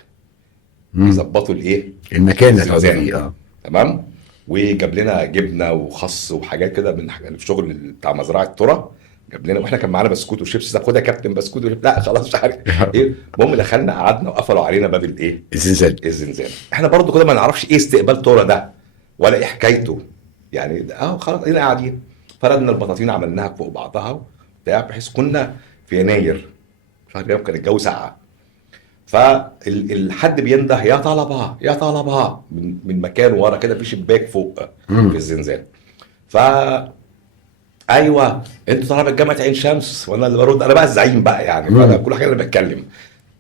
يظبطوا الايه المكان اللي تمام. وجاب لنا جبنه وخس وحاجات كده من في شغل بتاع مزرعه ترى. جاب لنا واحنا كان معانا بسكوت وشيبس. خد يا كابتن بسكوت لا خلاص مش عارف ايه. المهم دخلنا قعدنا وقفلوا علينا باب الايه الزنزانه. احنا برضو كده ما نعرفش ايه استقبال ترى ده ولا ايه حكايته يعني. خلاص هنا قاعدين فردنا البطاطين عملناها فوق بعضها بتاع، بحيث كنا في يناير شهر يوم كان الجو ساقعه. فالحد بينده يا طلبه يا طلبه من مكان ورا كده في شباك فوق في الزنزانه. ايوه انتوا طلبه جامعه عين شمس، وانا اللي برد انا بقى الزعيم بقى يعني. فانا كل حاجه انا بتكلم.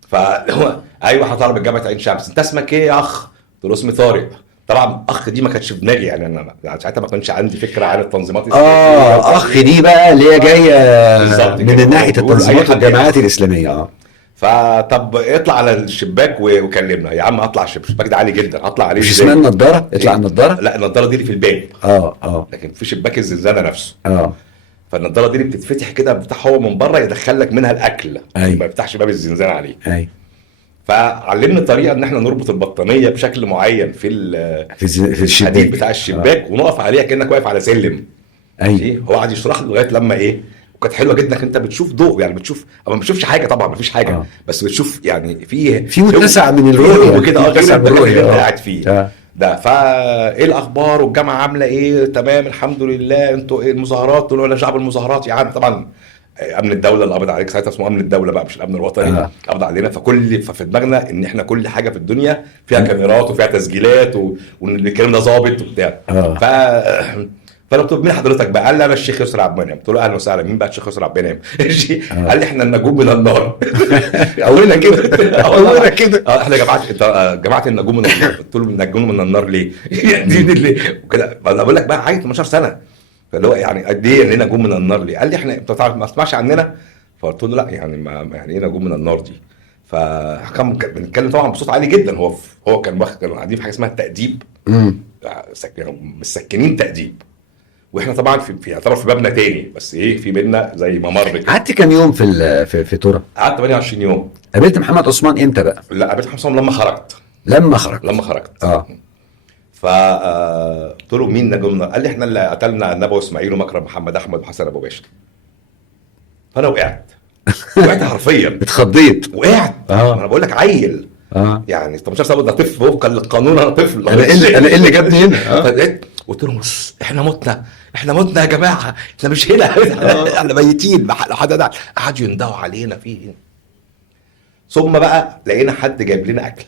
فهو ايوه طلبه جامعه عين شمس. انت اسمك ايه يا اخ؟ قلت له اسمي طارق. طبعا اخ دي ما كانتش في دماغي يعني. انا ساعتها ما كانش عندي فكره عن التنظيمات الاسلاميه. اخ دي بقى اللي هي جايه من ناحيه التنظيمات والجماعات الاسلاميه. فطب اطلع على الشباك وكلمنا. يا عم اطلع الشباك ده عالي جدا اطلع عليه مش اسمها النضاره؟ اطلع النضاره؟ لا النضاره دي اللي في الباب. لكن في شباك الزنزانه نفسه. فالنضاره دي اللي بتتفتح كده بتفتح هو من بره يدخل لك منها الاكل. ما يفتحش باب الزنزانه عليه. فعلمنا طريقه ان احنا نربط البطانيه بشكل معين في الشباك بتاع الشباك ونقف عليها كانك واقف على سلم. هو قاعد يشرح لغايه لما ايه. وكانت حلوه جدا. انت بتشوف ضوء يعني بتشوف او ما بتشوفش حاجه طبعا ما فيش حاجه بس بتشوف يعني في متسع من الرؤيه وكده غير اللي قاعد فيه ده. فايه الاخبار والجامعه عامله ايه؟ تمام الحمد لله. انتوا ايه المظاهرات؟ تقولوا ولا شعب المظاهرات يا عم. طبعا امن الدوله اللي قبض عليك ساعتها اسمه امن الدوله بقى مش الامن الوطني. قبض علينا. ففي دماغنا ان احنا كل حاجه في الدنيا فيها كاميرات وفيها تسجيلات وان الكلام ده ظابط وبتاع. فانا قلت له مين حضرتك بقى؟ قال لي انا الشيخ يسرى عبد المنعم. قلت له اهلا وسهلا. مين بقى الشيخ يسرى عبد المنعم؟ قال لي احنا النجوم من النار. اولنا كده اولنا كده. احنا جماعه النجوم من النار. قلت له النجوم من النار ليه؟ دي وكده. انا بقول لك بقى عايز 12 سنه. فاللي هو يعني قد ايه اننا نجوم من النار ليه؟ قال لي احنا انت ما تسمعش عننا. فقلت له لا يعني ما يعني ايه نجوم من النار دي؟ فكان بنتكلم طبعا بصوت عالي جدا. هو كانوا قاعدين في حاجه اسمها التأديب. مسكنين تأديب. واحنا طبعا في يعتبر في بابنا تاني بس ايه في بينا زي ممر كده. قعدت كام يوم في ترى؟ قعدت 28 يوم. قابلت محمد عثمان امتى بقى؟ لا قابلت محمد عثمان لما خرجت. فقلت له مين نجم؟ قال لي احنا اللي قتلنا النبوي اسماعيل ومكرم محمد احمد وحسن ابو باشا. فانا وقعت حرفيا. اتخضيت وقعت. انا بقول لك عيل يعني 18 سنه ده طفل وفقا للقانون. انا طفل. انا ايه اللي جابني هنا؟ قلت لهم احنا متنا يا جماعه. احنا مش هنا. احنا ميتين. قعدوا يندهوا علينا فيه. ثم بقى لقينا حد جايب لنا اكل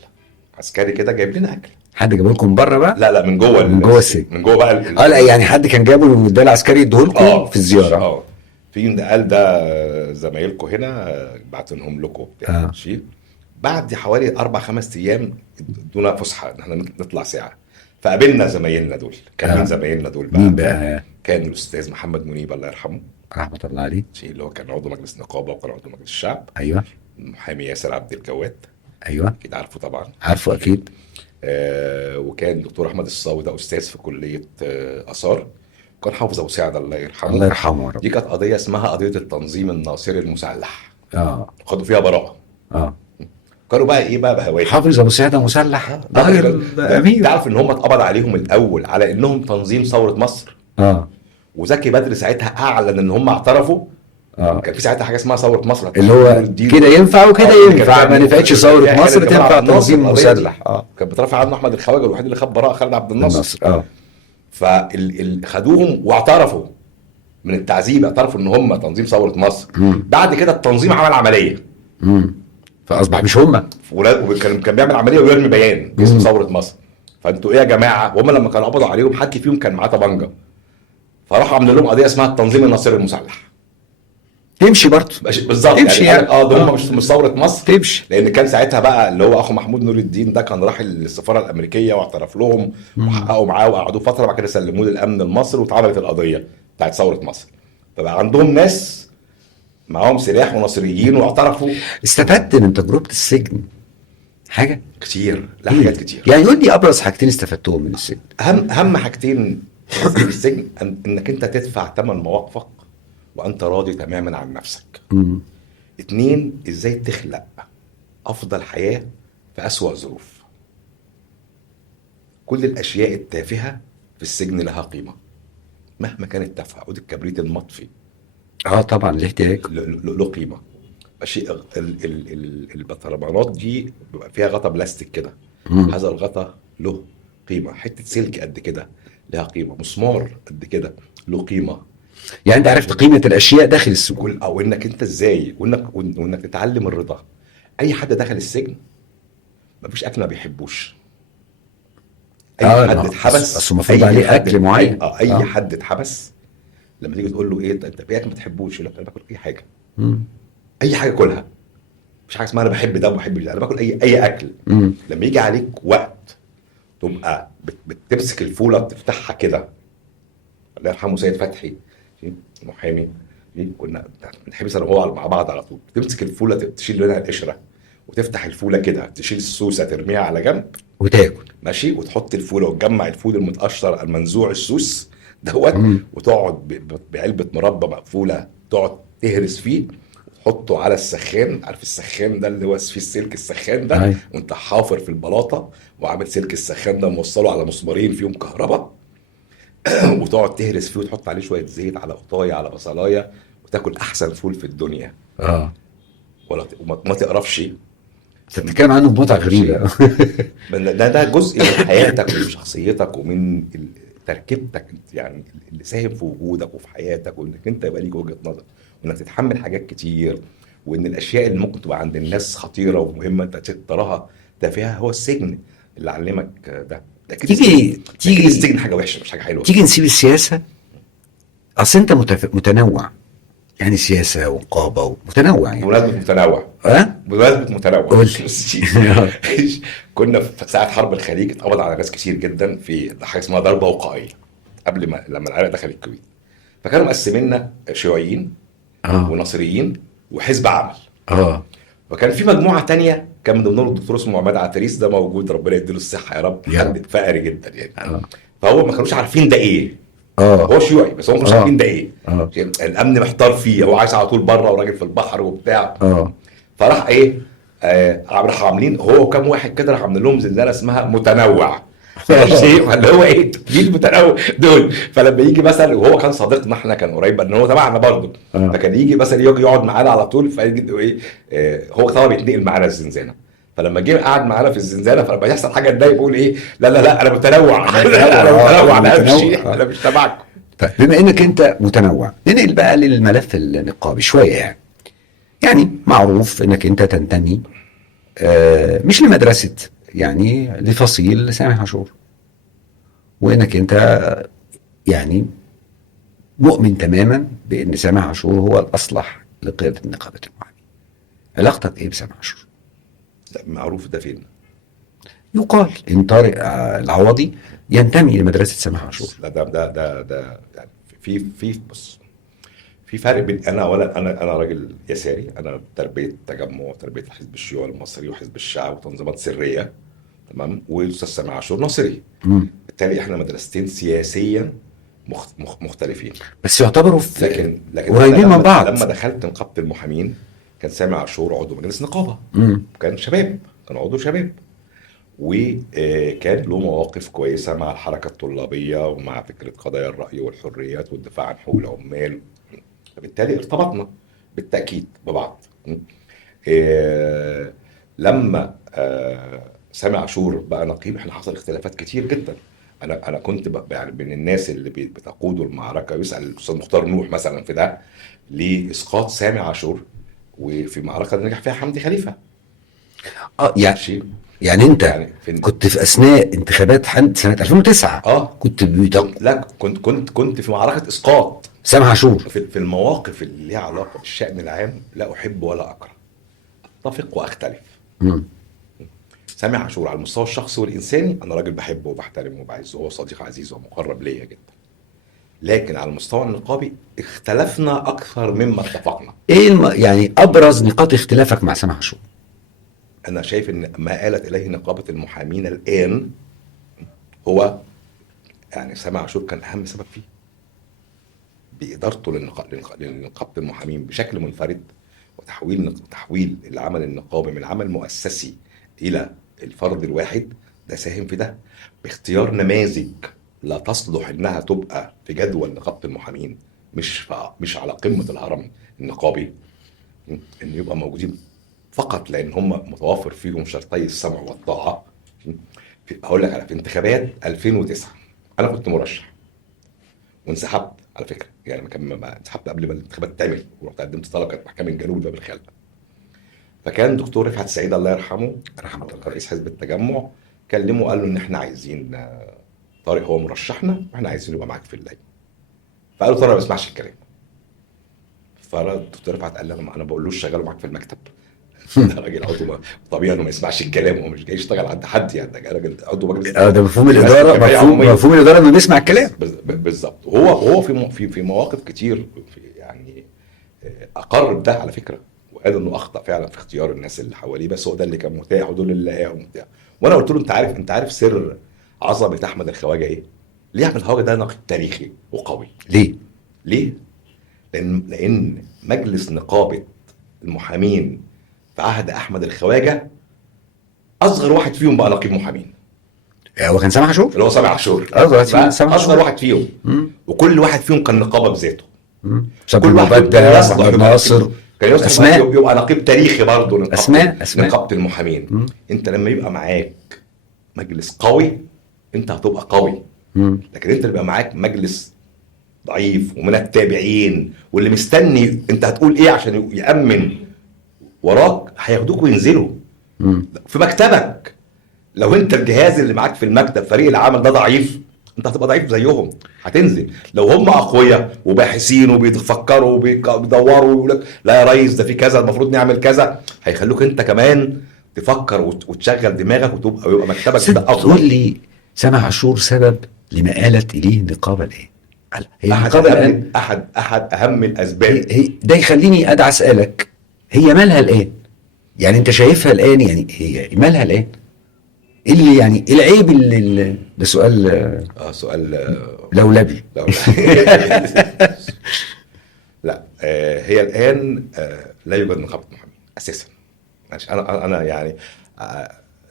عسكري كده. جايب لنا اكل. حد جاب لكم بره بقى؟ لا من جوه السجن. من جوه بقى لا يعني حد كان جابه من الدار العسكري يديهولكم في الزياره. في قال ده زمايلكم هنا بعتنهم لكم بتاع شيء. بعد حوالي 4-5 ايام ادونا فسحه ان احنا نطلع ساعه. فقابلنا زمايلنا دول. كان مين زمايلنا دول بقى؟ مين بقى؟ كان الاستاذ محمد منيب الله يرحمه. رحمه الله عليه. اللي هو كان عضو مجلس نقابه وكان عضو مجلس الشعب. ايوه. المحامي ياسر عبد الجواد، ايوه اكيد عارفه طبعا. عارفه اكيد. وكان دكتور احمد الصاوي ده استاذ في كليه اثار، وكان حافظ ابو سعد الله يرحمه. الله يرحمه يا رب. دي كانت قضيه اسمها قضيه التنظيم الناصري المسلح، اه خدوا فيها براءه. اه. كانوا بقى ايه بقى بهوايه. حافظ ابو سعده مسلح راجل امير. تعرف ان هم اتقبض عليهم الاول على انهم تنظيم ثوره مصر، اه وزكي بدر ساعتها اعلن ان هم اعترفوا. اه. كان في ساعتها حاجه اسمها ثوره مصر، اللي هو كده ينفع وكده ينفع، ما نفعتش ثوره مصر تنفع تنظيم مسلح. كان بيترافع عنه احمد الخواجه، الوحيد اللي خد براءه خالد عبد الناصر. اه. فخدوهم واعترفوا من التعذيب، اعترفوا ان هم تنظيم ثوره مصر. بعد كده التنظيم عمل عمليه، فاصبح مش هم، وكان بيعمل عمليه ويرمي بيان باسم ثوره مصر. فانتوا ايه يا جماعه؟ وهم لما كانوا قبضوا عليهم حد فيهم كان معاه طبنجه، فراحوا عاملين لهم قضيه اسمها التنظيم الناصري المسلح. تمشي برضه بالظبط، تمشي يعني ده هم مش ثوره مصر، تمشي. لان كان ساعتها بقى اللي هو اخو محمود نور الدين ده كان راح السفاره الامريكيه واعترف لهم وحققوا معاه وقعدوه فتره، بعد كده سلموه للامن المصري واتعملت القضيه بتاعت ثوره مصر. فبقى عندهم ناس معاهم سلاح وناصريين واعترفوا. استفدت من تجربه السجن حاجه كتير، لا حاجات كتير. يعني قول لي ابرز حاجتين استفدتهم من السجن. اهم حاجتين في السجن انك انت تدفع ثمن مواقفك وانت راضي تماما عن نفسك. 2 ازاي تخلق افضل حياه في اسوأ ظروف. كل الاشياء التافهه في السجن لها قيمه مهما كانت تافهه. عود الكبريت المطفي طبعا الاحتياج له قيمه. ماشي. البطرمانات دي بيبقى فيها غطا بلاستيك كده، هذا الغطا له قيمه. حته سلك قد كده لها قيمه، مسمار قد كده له قيمه. يعني انت عرفت قيمه الاشياء داخل السجن، او انك انت ازاي، وانك تتعلم الرضا. اي حد دخل السجن مفيش اكل ما بيحبوش. اي حد اتحبس اصل المفروض عليه اكل معين. اي حد اتحبس لما تيجي تقول له ايه انت في اكل ما تحبوش، يقول لك انا باكل اي حاجه. اي حاجه كلها، مش حاجه اسمها انا بحب ده وما بحبش ده، انا باكل اي اكل. لما يجي عليك وقت تبقى بتمسك الفوله بتفتحها كده. الله يرحمه سيد فتحي المحامي، كنا بنحبس انا وهو مع بعض على طول. تمسك الفوله تشيل منها القشره وتفتح الفوله كده، تشيل السوسه ترميها على جنب وتاكل. ماشي. وتحط الفوله وتجمع الفول المتقشر المنزوع السوس دوت، وتقعد بعلبه مربى مقفوله تقعد تهرس فيه وتحطه على السخان. عارف السخان ده اللي هو فيه السلك السخان ده، وانت حافر في البلاطه وعامل سلك السخان ده موصله على مسمارين فيهم كهرباء وتقعد تهرس فيه وتحط عليه شويه زيت على قطايه على بصلايه وتاكل احسن فول في الدنيا. وما تقرفش. انت بتتكلم عنه بمتعه غريبه. ده جزء من حياتك ومن شخصيتك ومن تركيبتك، يعني اللي ساهم في وجودك وفي حياتك، وانك انت يبقى ليك وجهه نظر، وانك تتحمل حاجات كتير، وان الاشياء اللي ممكن تبقى عند الناس خطيره ومهمه انت تراها تافهه. هو السجن اللي علمك ده. تيجي السجن حاجه وحشه مش حاجه حلوه. تيجي نسيب السياسه، اصل انت متنوع، يعني سياسه ونقابه ومتنوع. يعني بمناسبه متنوع بمناسبه متنوع كنا في ساعه حرب الخليج اتقبض على ناس كتير جدا في حاجه اسمها ضربه وقائيه قبل ما لما العراق دخل الكويت. فكانوا مقسميننا شيوعيين وناصريين وحزب عمل. وكان في مجموعه تانية كان من ضمنهم الدكتور اسمه عماد عتريس، ده موجود ربنا يديله الصحه يا رب، حد فقري جدا يعني. فهو ما كانوش عارفين ده ايه. هو شيوعي بس هو مش عارفين ده ايه. الامن محتار فيه، هو عايش على طول بره وراجل في البحر وبتاع. فراح ايه راح عاملين هو وكام واحد كده، راح عاملين لهم زنزانه اسمها متنوع. اللي هو ايه مين متنوع دول. فلما يجي مثلا، وهو كان صديقنا احنا، كان قريب ان هو تبعنا برضه، فكان يجي مثلا يجي يقعد معانا على طول. فيجي ايه هو طبعا بيتنقل معانا الزنزانه. فلما جه قعد معانا في الزنزانه، فلما يحصل حاجه تضايق يقول ايه لا انا متنوع. انا مش تبعكم. بما انك انت متنوع، ننقل بقى للملف النقابي شويه. يعني معروف انك انت تنتمي مش لمدرسه، يعني لفصيل سامح عاشور، وانك انت يعني مؤمن تماما بان سامح عاشور هو الاصلح لقياده نقابه المحامين. علاقتك ايه بسامح عاشور؟ معروف ده فين؟ يقال ان طارق العوضي ينتمي لمدرسه سامح عاشور. ده يعني في بص، في فرق بين انا راجل يساري، انا تربيه تجمع، تربيه الحزب الشيوعي المصري وحزب الشعب وتنظيمات سريه، تمام، والاستاذ سامي عاشور ناصري. مم. بالتالي احنا مدرستين سياسيا مختلفين. بس يعتبروا في لكن قريبين انا من بعض. لما دخلت نقابه المحامين كان سامي عاشور عضو مجلس نقابه، مم. كان شباب، كان عضو شباب، وكان له مواقف كويسه مع الحركه الطلابيه ومع فكره قضايا الراي والحريات والدفاع عن حقوق العمال. فبالتالي ارتبطنا بالتاكيد ببعض. آه، لما سامي عاشور بقى نقيب، احنا حصل اختلافات كتير جدا. انا كنت يعني من الناس اللي بتقودوا المعركه، يسال الاستاذ مختار نوح مثلا في ده لاسقاط سامي عاشور، وفي معركه نجح فيها حمدي خليفه. يعني ماشي. يعني انت يعني كنت في اثناء انتخابات حد سنه 2009 كنت لا، كنت في معركه اسقاط سامح عاشور. في المواقف اللي ليها علاقه بالشان العام لا احب ولا اكره، اتفق واختلف. مم. سامي عاشور على المستوى الشخصي والانساني انا راجل بحبه وبحترمه وبعزه، هو صديق عزيز ومقرب ليا جدا. لكن على المستوى النقابي اختلفنا اكثر مما اتفقنا. ايه يعني ابرز نقاط اختلافك مع سامح عاشور؟ انا شايف ان ما آلت اليه نقابه المحامين الان هو، يعني سامي عاشور كان اهم سبب فيه بادارته لنقابه المحامين بشكل منفرد، وتحويل العمل النقابي من عمل مؤسسي الى الفرد الواحد. ده ساهم في ده باختيار نماذج لا تصلح انها تبقى في جدول نقابه المحامين، مش على قمه الهرم النقابي، ان يبقى موجودين فقط لان هم متوافر فيهم شرطي السمع والطاعه. هقول لك في انتخابات 2009 انا كنت مرشح وانسحبت على فكره، يعني انسحبت قبل ما الانتخابات تعمل، ورحت قدمت طلب كانت محكمه الجنوب باب الخلق. فكان دكتور رفعت السعيد الله يرحمه رئيس حزب التجمع كلمه قال له ان احنا عايزين طارق هو مرشحنا واحنا عايزين نبقى معاك في اللجنه. فقال له طارق ما بيسمعش الكلام. فالدكتور رفعت قال له انا ما بقولوش شغاله معاك في المكتب. ده راجل عضو طبيعي انه ما يسمعش الكلام، هو مش جاي يشتغل عند حد، يعني ده راجل عضو مجلس. ده مفهوم الاداره، مفهوم الاداره انه بيسمع الكلام. بالظبط. هو في مواقف كتير يعني اقر بده على فكره، وقال انه اخطا فعلا في اختيار الناس اللي حواليه، بس هو ده اللي كان متاح ودول اللي لقاهم بتاع. وانا قلت له انت عارف سر عظمه احمد الخواجه ايه؟ ليه احمد الخواجه ده ناقد تاريخي وقوي؟ ليه؟ لان مجلس نقابه المحامين في عهد احمد الخواجه اصغر واحد فيهم بقى نقيب محامين. هو كان سامح عاشور، اللي هو سامح عاشور، اصغر واحد فيهم. وكل واحد فيهم كان نقابه بذاته. كل واحد محمد ناصر كان يصلح يبقى نقيب تاريخي برضه نقابه المحامين. انت لما يبقى معاك مجلس قوي انت هتبقى قوي. لكن انت اللي يبقى معاك مجلس ضعيف ومن التابعين واللي مستني انت هتقول ايه عشان يأمن وراك، هياخدوك وينزلوا في مكتبك. لو انت الجهاز اللي معاك في المكتب فريق العمل ده ضعيف، انت هتبقى ضعيف زيهم، هتنزل. لو هم اقوياء وباحثين وبيفكروا وبيدوروا ويقول لك لا يا ريس ده في كذا المفروض نعمل كذا، هيخلوك انت كمان تفكر وتشغل دماغك ويبقى مكتبك ده افضل. تقول لي سامح عاشور سبب لما آلت اليه النقابه الان؟ هي النقابه الان احد اهم الاسباب. هي ده يخليني ادعى اسالك، هي مالها الان؟ يعني انت شايفها الان، يعني هي مالها الان؟ ايه اللي يعني ايه العيب اللي ده سؤال سؤال لولبي. لا هي الان لا يوجد نقابه محامين اساسا. انا يعني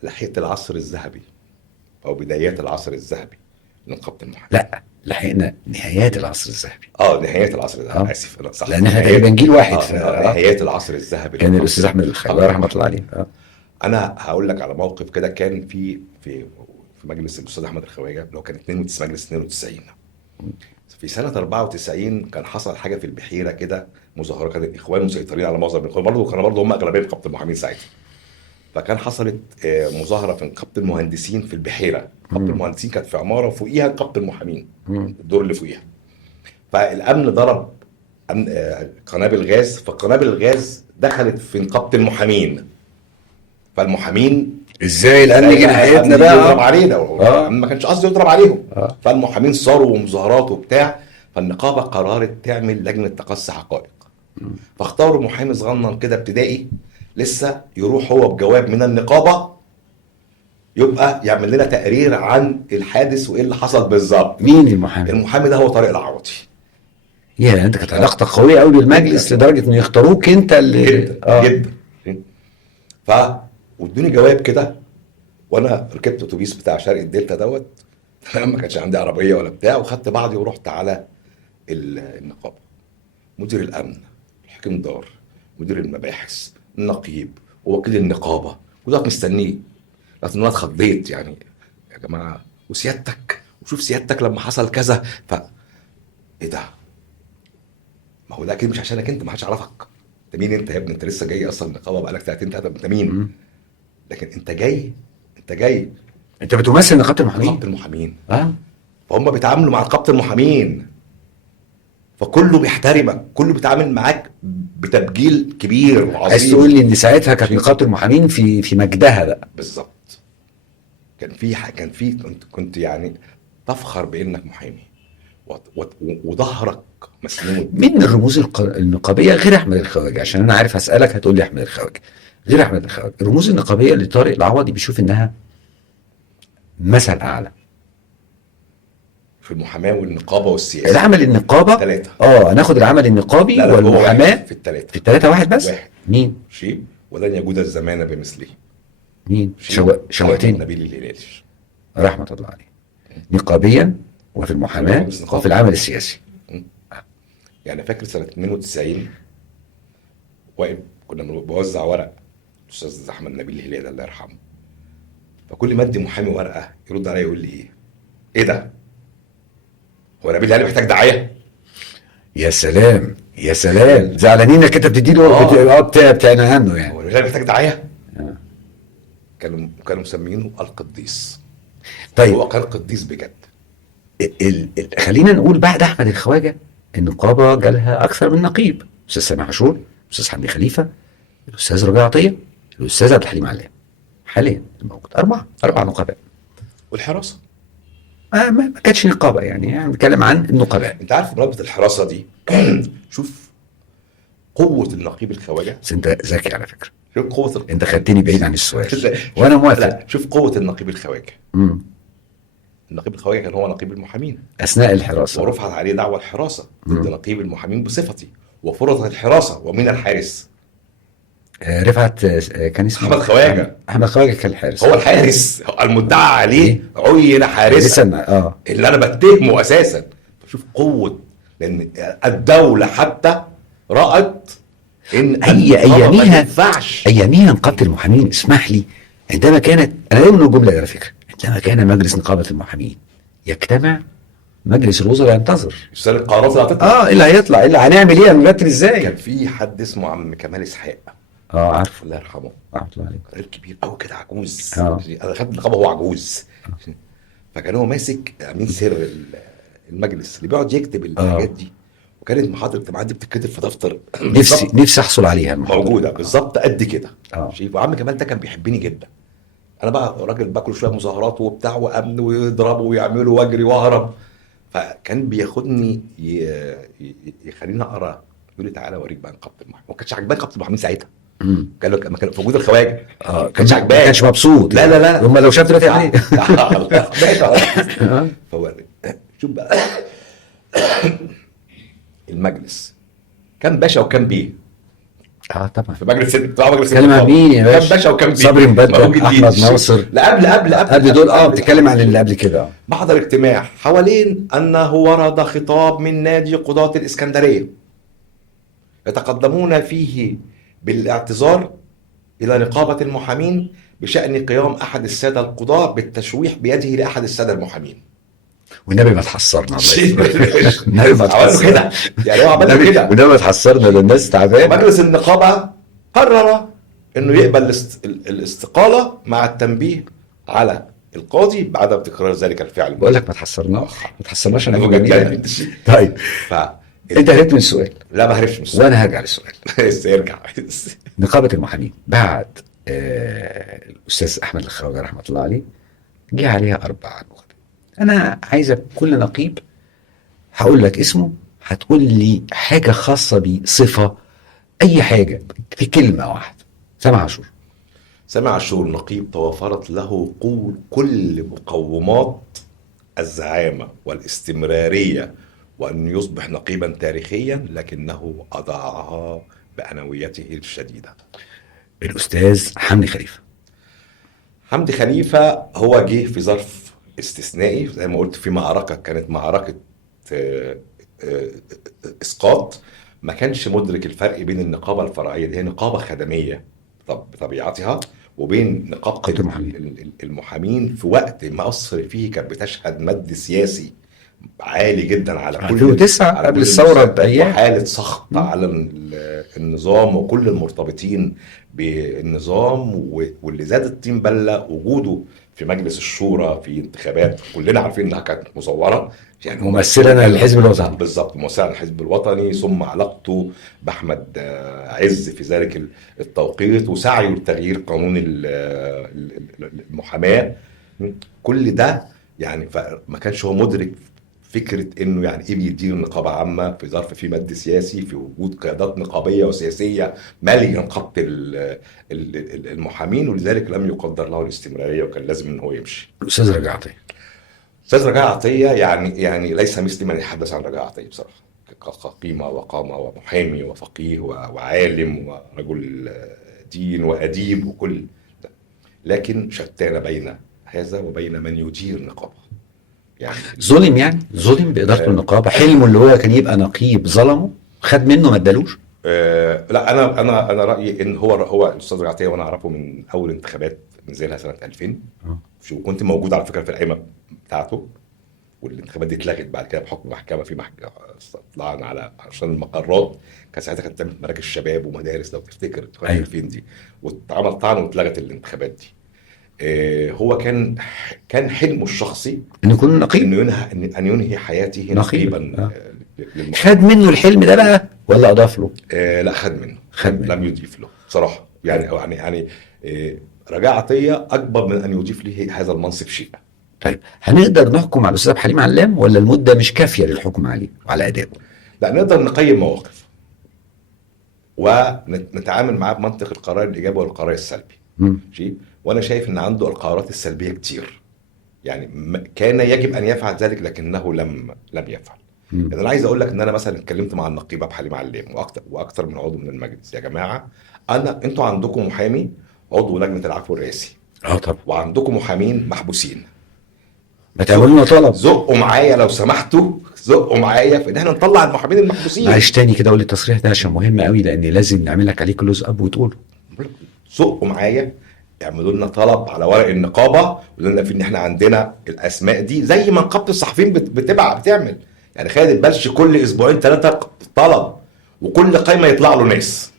لحقت العصر الذهبي او بدايات العصر الذهبي لنقابه المحامين. لا لحقنا نهايات العصر الذهبي. نهايات العصر الذهبي. اسف انا صح، لان احنا تقريبا جيل واحد. نهايات العصر الذهبي كان الاستاذ احمد الخواجه رحمه الله عليه. انا هقول لك على موقف كده كان في مجلس الاستاذ احمد الخواجه اللي هو كان مجلس 92. في سنه 94 كان حصل حاجه في البحيره كده، مظاهره، كان الاخوان مسيطرين على معظم الاخوان، كانوا هم اغلبيه نقابه المحامين ساعتها. فكان حصلت مظاهره في نقابه المهندسين في البحيره. نقابه المهندسين كانت في عماره فوقيها نقابه المحامين، الدور اللي فوقيها. فالامن ضرب قنابل غاز، فقنابل الغاز دخلت في نقابه المحامين. فالمحامين ازاي الان نيجي نهايتنا بقى يضرب علينا. ما كانش قصدي يضرب عليهم. فالمحامين صاروا ومظاهرات وبتاع، فالنقابه قررت تعمل لجنه تقصي حقائق، فاختاروا محامي صغنن كده ابتدائي لسه يروح هو بجواب من النقابه يبقى يعمل لنا تقرير عن الحادث وايه اللي حصل بالظبط. مين المحامي؟ المحامي ده هو طارق العوضي. يا انت كانت علاقتك قويه قوي بالمجلس لدرجه انه يختاروك انت اللي جدا جدا. ف وادوني جواب كده، وانا ركبت اتوبيس بتاع شرق الدلتا دوت ما كانش عندي عربيه ولا بتاع، وخدت بعضي ورحت على النقابه. مدير الامن، الحكيم دار، مدير المباحث، النقيب، ووكيل النقابه، وده مستنيه. لكن انا اتخضيت يعني، يا جماعه وسيادتك وشوف سيادتك لما حصل كذا. ايه ده؟ ما هو ده اكيد مش عشانك انت، ما حدش عرفك. انت مين انت يا ابني؟ انت لسه جاي اصلا النقابه بقالك ساعتين ثلاثه، انت مين؟ لكن انت جاي انت بتمثل نقابه المحامين. نقابه المحامين فهم بيتعاملوا مع نقابه المحامين، فكله بيحترمك، كله بيتعامل معاك بتبجيل كبير وعظيم. عايز تقول لي ان ساعتها كانت نقابه المحامين في مجدها بقى؟ بالظبط. كان في كنت يعني تفخر بانك محامي وظهرك مسنود. مين الرموز النقابيه غير احمد الخواجه؟ عشان انا عارف اسالك هتقول لي احمد الخواجه. غير احمد الخواجه، الرموز النقابيه اللي طارق العوضي بيشوف انها مثل اعلى في المحاماه والنقابه والسياسه. العمل النقابه 3. هناخد العمل النقابي لا والمحاماه في الثلاثه. في الثلاثه واحد بس؟ واحد. مين؟ شيب ولن يجود الزمان بمثله. مين؟ شوقتين نبيل الهلالي رحمه الله عليه. نقابيا وفي المحاماه وفي العمل السياسي. يعني فاكر سنه 92 واقف كنا بوزع ورق الاستاذ احمد نبيل الهلالي الله يرحمه، فكل ما ادي محامي ورقه يرد عليا يقول لي ايه ده؟ هو نبيل الهلالي محتاج دعايه؟ يا سلام يا سلام، زعلانين انك انت بتدي له بتاعنا عنه يعني. هو نبيل الهلالي محتاج دعايه؟ كانوا مسمينه القديس. طيب هو كان قديس بجد. خلينا نقول بعد احمد الخواجه النقابه جالها اكثر من نقيب، الاستاذ سامح عاشور، الاستاذ حمدي خليفه، الاستاذ رجاء عطيه، الاستاذ عبد الحليم علام. حاليا الموجود اربع نقباء. والحراسه ما كانتش نقابه يعني بنتكلم عن النقباء. انت عارف مرابطه الحراسه دي شوف قوه النقيب الخواجه. بس انت ذكي على فكره. شوف قوه انت خدتني بعيد عن السؤال وانا موافق. لا شوف قوه النقيب الخواجه. النقيب الخواجه كان هو نقيب المحامين اثناء الحراسه، ورفعت عليه دعوى الحراسه ضد نقيب المحامين بصفتي، وفرضت الحراسه ومن الحارس. رفعت كان اسمه احمد خواجه. احمد خواجه كان الحارس، هو الحارس المدعى عليه عين حارسا اللي انا بتهمه اساسا. فشوف قوه، لان الدوله حتى رأت ان اياميها نقابه المحامين، اسمح لي، عندما كانت، انا دايما الجمله على فكره، عندما كان مجلس نقابه المحامين يجتمع مجلس الوزراء ينتظر القرارات اللي هتطلع. اللي هيطلع، اللي هنعمل ايه، هنرتب ازاي. كان في حد اسمه عم كمال اسحاق، عارفه، الله يرحمه، رحمه الله عليه، راجل كبير قوي كده عجوز. انا خدت النقابه هو عجوز. فكان هو ماسك امين سر المجلس اللي بيقعد يكتب الحاجات دي، وكانت محاضره الاجتماعات دي بتتكتب في دفتر نفسي احصل عليها موجوده بالظبط قد كده. وعم كمال ده كان بيحبني جدا. انا بقى راجل باكل شويه مظاهرات وبتاع وامن ويضربوا ويعملوا واجري واهرب، فكان بياخدني يخليني اقرا، يقول لي تعالى اوريك بقى نقابه المحامين. ما كانش عاجباني نقابه المحامين ساعتها. كان له كان في وجود الخواجه كانش عاجباني، ما كانش مبسوط. لا هم لو شاف دلوقتي يعني شوف بقى المجلس كان باشا وكان بيه. طبعا في مجلس بتتكلم عن مين يا باشا؟ كان باشا وكان بيه. صبري مبدل، احمد ناصر. لا قبل دول بتتكلم عن اللي قبل كده. بحضر اجتماع حوالين انه ورد خطاب من نادي قضاة الاسكندريه يتقدمون فيه بالاعتذار الى نقابه المحامين بشان قيام احد الساده القضاة بالتشويح بيده لاحد الساده المحامين. والنبي ما تحصرنا النبي ما تحصرنا كده، يعني هو عمل كده، والنبي ما تحصرنا، ده الناس تعبانه. مجلس النقابه قرر انه يقبل الاستقاله مع التنبيه على القاضي بعدم تكرار ذلك الفعل. بقول لك ما تحصرناش انا جميل. طيب انت هربت من السؤال. لا ما هربش من السؤال، وانا هرجع للسؤال. ارجع. نقابه المحامين بعد الاستاذ احمد الخواجه رحمه الله عليه جه عليها 4 نقاب. انا عايزك كل نقيب هقول لك اسمه، هتقول لي حاجه خاصه بيه، صفه، اي حاجه في كلمه واحده. سامع عاشور. سامع عاشور نقيب توافرت له كل مقومات الزعامة والاستمرارية وأن يصبح نقيبا تاريخيا، لكنه أضاعها بأنويته الشديدة. الاستاذ حمدي خليفه. حمدي خليفة هو جه في ظرف استثنائي، زي ما قلت، في معركة كانت معركة آه، آه، إسقاط. ما كانش مدرك الفرق بين النقابة الفرعية اللي هي نقابة خدمية بطبيعتها، وبين نقابة نقابة المحامين. المحامين في وقت مصر فيه كانت بتشهد مد سياسي عالي جدا على كل 2009 قبل الثوره المستويات، بايام. وحالة سخط على النظام وكل المرتبطين بالنظام. واللي زاد الطين بلة وجوده في مجلس الشورى في انتخابات كلنا عارفين انها كانت مزورة، يعني ممثلا للحزب الوطني. بالظبط، ممثلا للحزب الوطني، ثم علاقته باحمد عز في ذلك التوقيت، وسعيه لتغيير قانون المحاماة. كل ده يعني فما كانش هو مدرك فكرة انه يعني ايه بيدير نقابة عامة في ظرف في مد سياسي، في وجود قيادات نقابية وسياسية مالية نقابة المحامين، ولذلك لم يقدر له الاستمرارية وكان لازم ان هو يمشي. الاستاذ رجاء عطيه. استاذ رجاء عطية يعني ليس مثلي من يتحدث عن رجاء عطية بصراحة، كقيمة وقامة ومحامي وفقيه وعالم ورجل دين وأديب وكل ده. لكن شتان بين هذا وبين من يدير نقابة. يعني ظلم، يعني ظلم بادارته النقابه، حلمه اللي هو كان يبقى نقيب ظلمه، خد منه ما ادالوش. لا، انا رايي ان هو الاستاذ رجاء عطيه، وانا اعرفه من اول انتخابات نزلها سنه 2000. كنت موجود على فكره في القائمه بتاعته، والانتخابات دي اتلغت بعد كده بحكم محكمه، في محكمه طلعنا على عشان المقرات. كان ساعتها كانت تعمل مراكز شباب ومدارس لو تفتكر، أيوة. فين دي، واتعمل طعن واتلغت الانتخابات دي. هو كان حلمه الشخصي انه يكون نقيب، ان ينهي حياته نقيبا. خد منه الحلم ده بقى ولا اضاف له؟ لا، خد منه، لم يضيف له بصراحه. يعني رجاء عطيه اكبر من ان يضيف له هذا المنصب شيء. طيب، هنقدر نحكم على الاستاذ حليم علام ولا المده مش كافيه للحكم عليه وعلى ادائه؟ لا، نقدر نقيم مواقف ونتعامل معاه بمنطق القرار الايجابي والقرار السلبي. وانا شايف ان عنده القرارات السلبيه كتير، يعني كان يجب ان يفعل ذلك لكنه لم يفعل. يعني انا عايز اقول لك ان انا مثلا اتكلمت مع النقيب ابو حليم علام واكتر من عضو من المجلس. يا جماعه، انتوا عندكم محامي عضو لجنه العفو الرئاسي، طبعا، وعندكم محامين محبوسين، ما تعملوا لنا طلب، زقوا معايا لو سمحتوا، زقوا معايا في ان احنا نطلع المحامين المحبوسين. معلش تاني كده قول لي التصريح ده عشان مهم قوي، لان لازم نعمل لك عليه كلوز اب وتقوله. زقوا معايا، يعملوا لنا طلب على ورق النقابه، ويقولوا لنا في ان احنا عندنا الاسماء دي، زي ما نقابه الصحفيين بتعمل. يعني خالد البلش كل اسبوعين 3 طلب، وكل قايمه يطلع له ناس.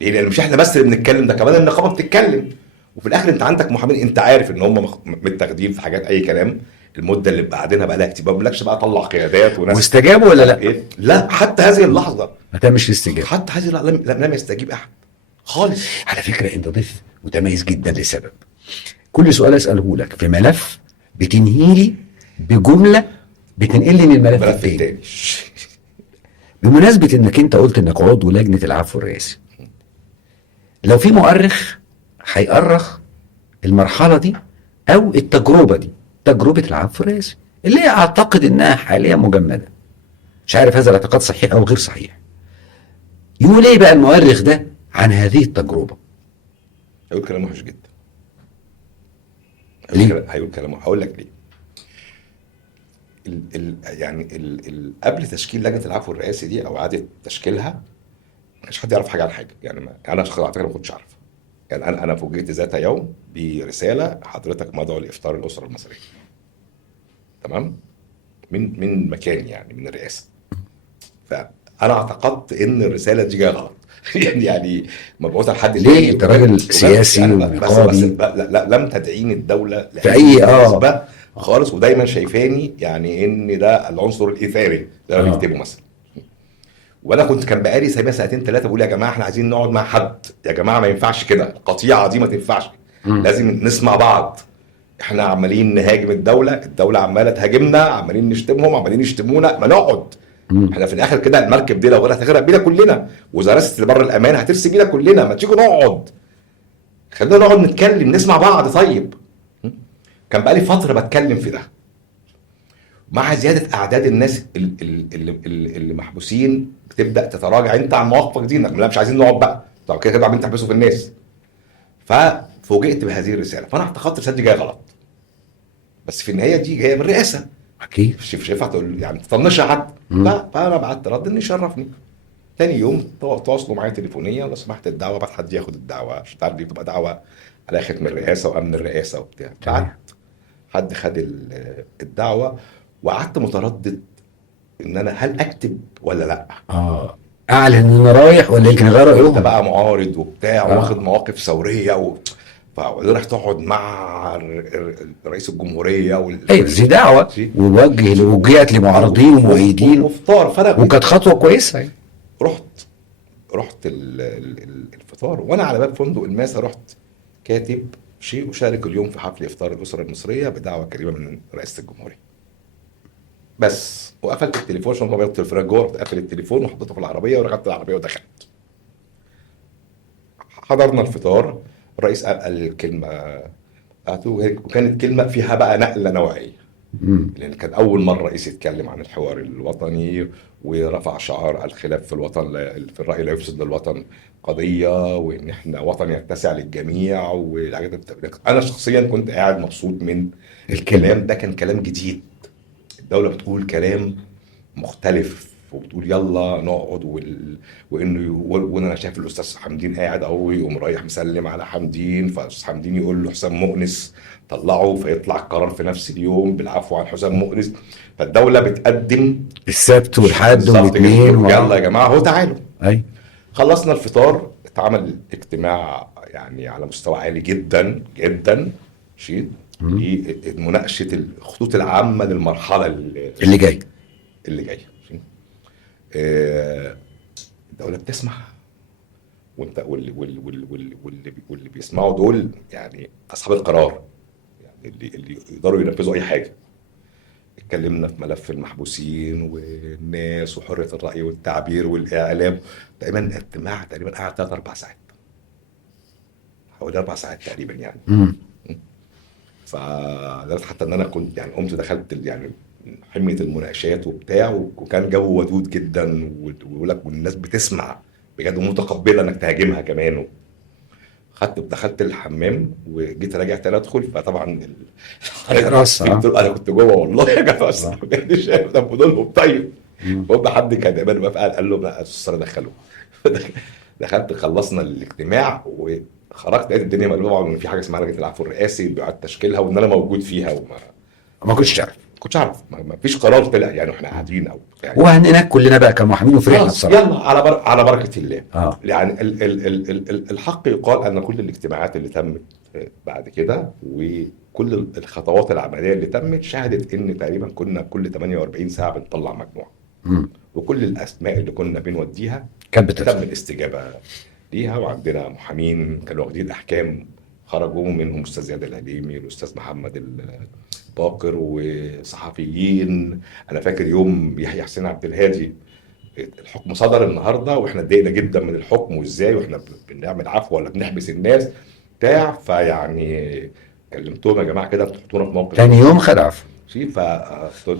لان مش احنا بس اللي بنتكلم، ده كمان النقابه بتتكلم. وفي الاخر انت عندك محامين انت عارف ان هم متاخدين في حاجات اي كلام. المده اللي قاعدينها بقى لها كتير، ما بقولكش بقى طلع قيادات وناس. واستجابوا ولا لا؟ لا، حتى هذه اللحظه ما تمش الاستجابه، حتى هذه اللحظه لم يستجيب احد خالص. على فكره انت ضيف متميز جدا لسبب. كل سؤال اساله لك في ملف بتنهي لي بجمله بتنقل لي من الملف التاني. بمناسبه انك انت قلت انك عضو لجنه العفو الرئاسي، لو في مؤرخ هيأرخ المرحله دي او التجربه دي، تجربه العفو الرئاسي اللي هي اعتقد انها حاليا مجمده، مش عارف هذا الاعتقاد صحيح او غير صحيح، يقول ايه بقى المؤرخ ده عن هذه التجربه؟ هيقول كلام وحش جدا. هيقول كلام، هقول لك ليه. قبل تشكيل لجنه العفو الرئاسي دي او اعاده تشكيلها، ما كانش حد يعرف حاجه عن حاجه. يعني انا شخصيا ما كنتش اعرف. يعني انا فوجئت ذات يوم برساله: حضرتك مدعو لافطار الاسره المصريه. تمام؟ من مكان، يعني من الرئاسه. فانا اعتقدت ان الرساله دي جايه غلط. يعني مبعوثه لحد ليه؟ انت راجل سياسي يعني ونقابي. لا، لم تدعيني الدوله في اي خالص، ودايما شايفاني يعني ان ده العنصر الاثاري زي ما بيكتبوا مثلا. وانا كان بقالي 2 3 بقول يا جماعه احنا عايزين نقعد مع حد، يا جماعه ما ينفعش كده، القطيعه دي ما تنفعش، لازم نسمع بعض. احنا عمالين نهاجم الدوله عماله تهاجمنا، عمالين نشتمهم، عمالين يشتمونا، ما نقعد. احنا في الاخر كده المركب دي لو غرقت هتغرق بينا كلنا، واذا رست لبر الامان هترسي بينا كلنا. ما تيجوا نقعد، خلينا نقعد نتكلم نسمع بعض. طيب كان بقالي فتره بتكلم في ده، مع زياده اعداد الناس اللي محبوسين بتبدا تتراجع انت عن مواقفك دي، انك لا مش عايزين نقعد بقى، طب كده عمالين تحبسوا في الناس. ففوجئت بهذه الرساله، فانا اعتقدت الرساله دي جايه غلط، بس في النهايه دي جايه من الرئاسه، اكيد. مش هينفع تقول يعني تطنشها حد. فانا بعت رد ان يشرفني. تاني يوم تواصلوا معايا تليفونيا، لو سمحت الدعوه بعت حد ياخد الدعوه، عشان تعرف دي بتبقى دعوه على ختم الرئاسه وامن الرئاسه وبتاع. بعت حد خد الدعوه، وقعدت متردد ان انا هل اكتب ولا لا. اعلن ان انا رايح ولا يمكن غير انت رايهم. بقى معارض وبتاع واخد مواقف ثوريه فراح تقعد مع رئيس الجمهوريه ايوه دي دعوه ووجهت لمعارضين ومؤيدين وفطار، وكانت خطوه كويسه. رحت الفطار، وانا على باب فندق الماسة رحت كاتب شيء: أشارك اليوم في حفل إفطار الأسرة المصرية بدعوة كريمة من رئاسة الجمهورية. بس وقفلت التليفون عشان ما بيضت الفراغ جوه، قفل التليفون وحطيته في العربية وركبت العربية ودخلت. حضرنا الفطار، الرئيس قال الكلمة بتاعته، وكانت كلمة فيها بقى نقلة نوعية، لأن كان أول مرة رئيس يتكلم عن الحوار الوطني، ورفع شعار الخلاف في الوطن في الرأي لا يفسد للوطن قضية، وإن إحنا وطن يتسع للجميع والحاجات دي. أنا شخصيا كنت قاعد مبسوط من الكلام ده، كان كلام جديد. الدولة بتقول كلام مختلف وبتقول يلا نقعد وانا شايف الاستاذ حمدين قاعد اهو، يقوم رايح مسلم على حمدين، فاستاذ حمدين يقول له حسام مؤنس طلعه، فيطلع القرار في نفس اليوم بالعفو عن حسام مؤنس. فالدوله بتقدم السبت والحد والاثنين يلا يا جماعه هو تعالوا. اي خلصنا الفطار، اتعمل اجتماع يعني على مستوى عالي جدا جدا شيء لمناقشه الخطوط العامه للمرحله اللي جايه. الدولة بتسمع، وانت واللي بيسمعوا دول يعني اصحاب القرار، يعني اللي يقدروا ينفذوا اي حاجه. اتكلمنا في ملف المحبوسين والناس وحريه الراي والتعبير والاعلام. تقريبا اجتماع قعد 3-4 ساعات، حوالي 4 ساعات تقريبا يعني. فلدرجه حتى ان انا كنت يعني قمت دخلت يعني حمية المناقشات وبتاع، وكان جو ودود جدا، ويقول لك والناس بتسمع بجد ومتقبله انك تهاجمها كمان. دخلت الحمام وجيت راجع تاني ادخل، فطبعا انا كنت جوه والله يا جماعه بجد شايف ده بقولهم طيب. وقت حد كان دايما قال له لا استاذ دخله. دخلت خلصنا الاجتماع وخرجت لقيت الدنيا مقلوبه، ان في حاجه اسمها لجنه العفو الرئاسي بيعاد تشكيلها، وان انا موجود فيها ما كنتش عارف. ما فيش قرار طلع يعني، واحنا قاعدين او يعني وهناك كلنا بقى كمحامين وفرحنا بصراحه. يلا على بركه الله. يعني الحق يقال ان كل الاجتماعات اللي تمت بعد كده وكل الخطوات العمليه اللي تمت شهدت ان تقريبا كنا كل 48 ساعه بنطلع مجموعه، وكل الاسماء اللي كنا بنوديها كانت تم الاستجابه ليها. وعندنا محامين كانوا واخدين احكام خرجوا منهم الاستاذ زياد الهليمي والاستاذ محمد باقر، وصحفيين. انا فاكر يوم يحيى حسين عبد الهادي الحكم صدر النهارده، واحنا اتضايقنا جدا من الحكم، وازاي واحنا بنعمل عفو ولا بنحبس الناس بتاع. فيعني كلمتهم يا جماعه كده تحطونا في موقف. تاني يوم خد عفو.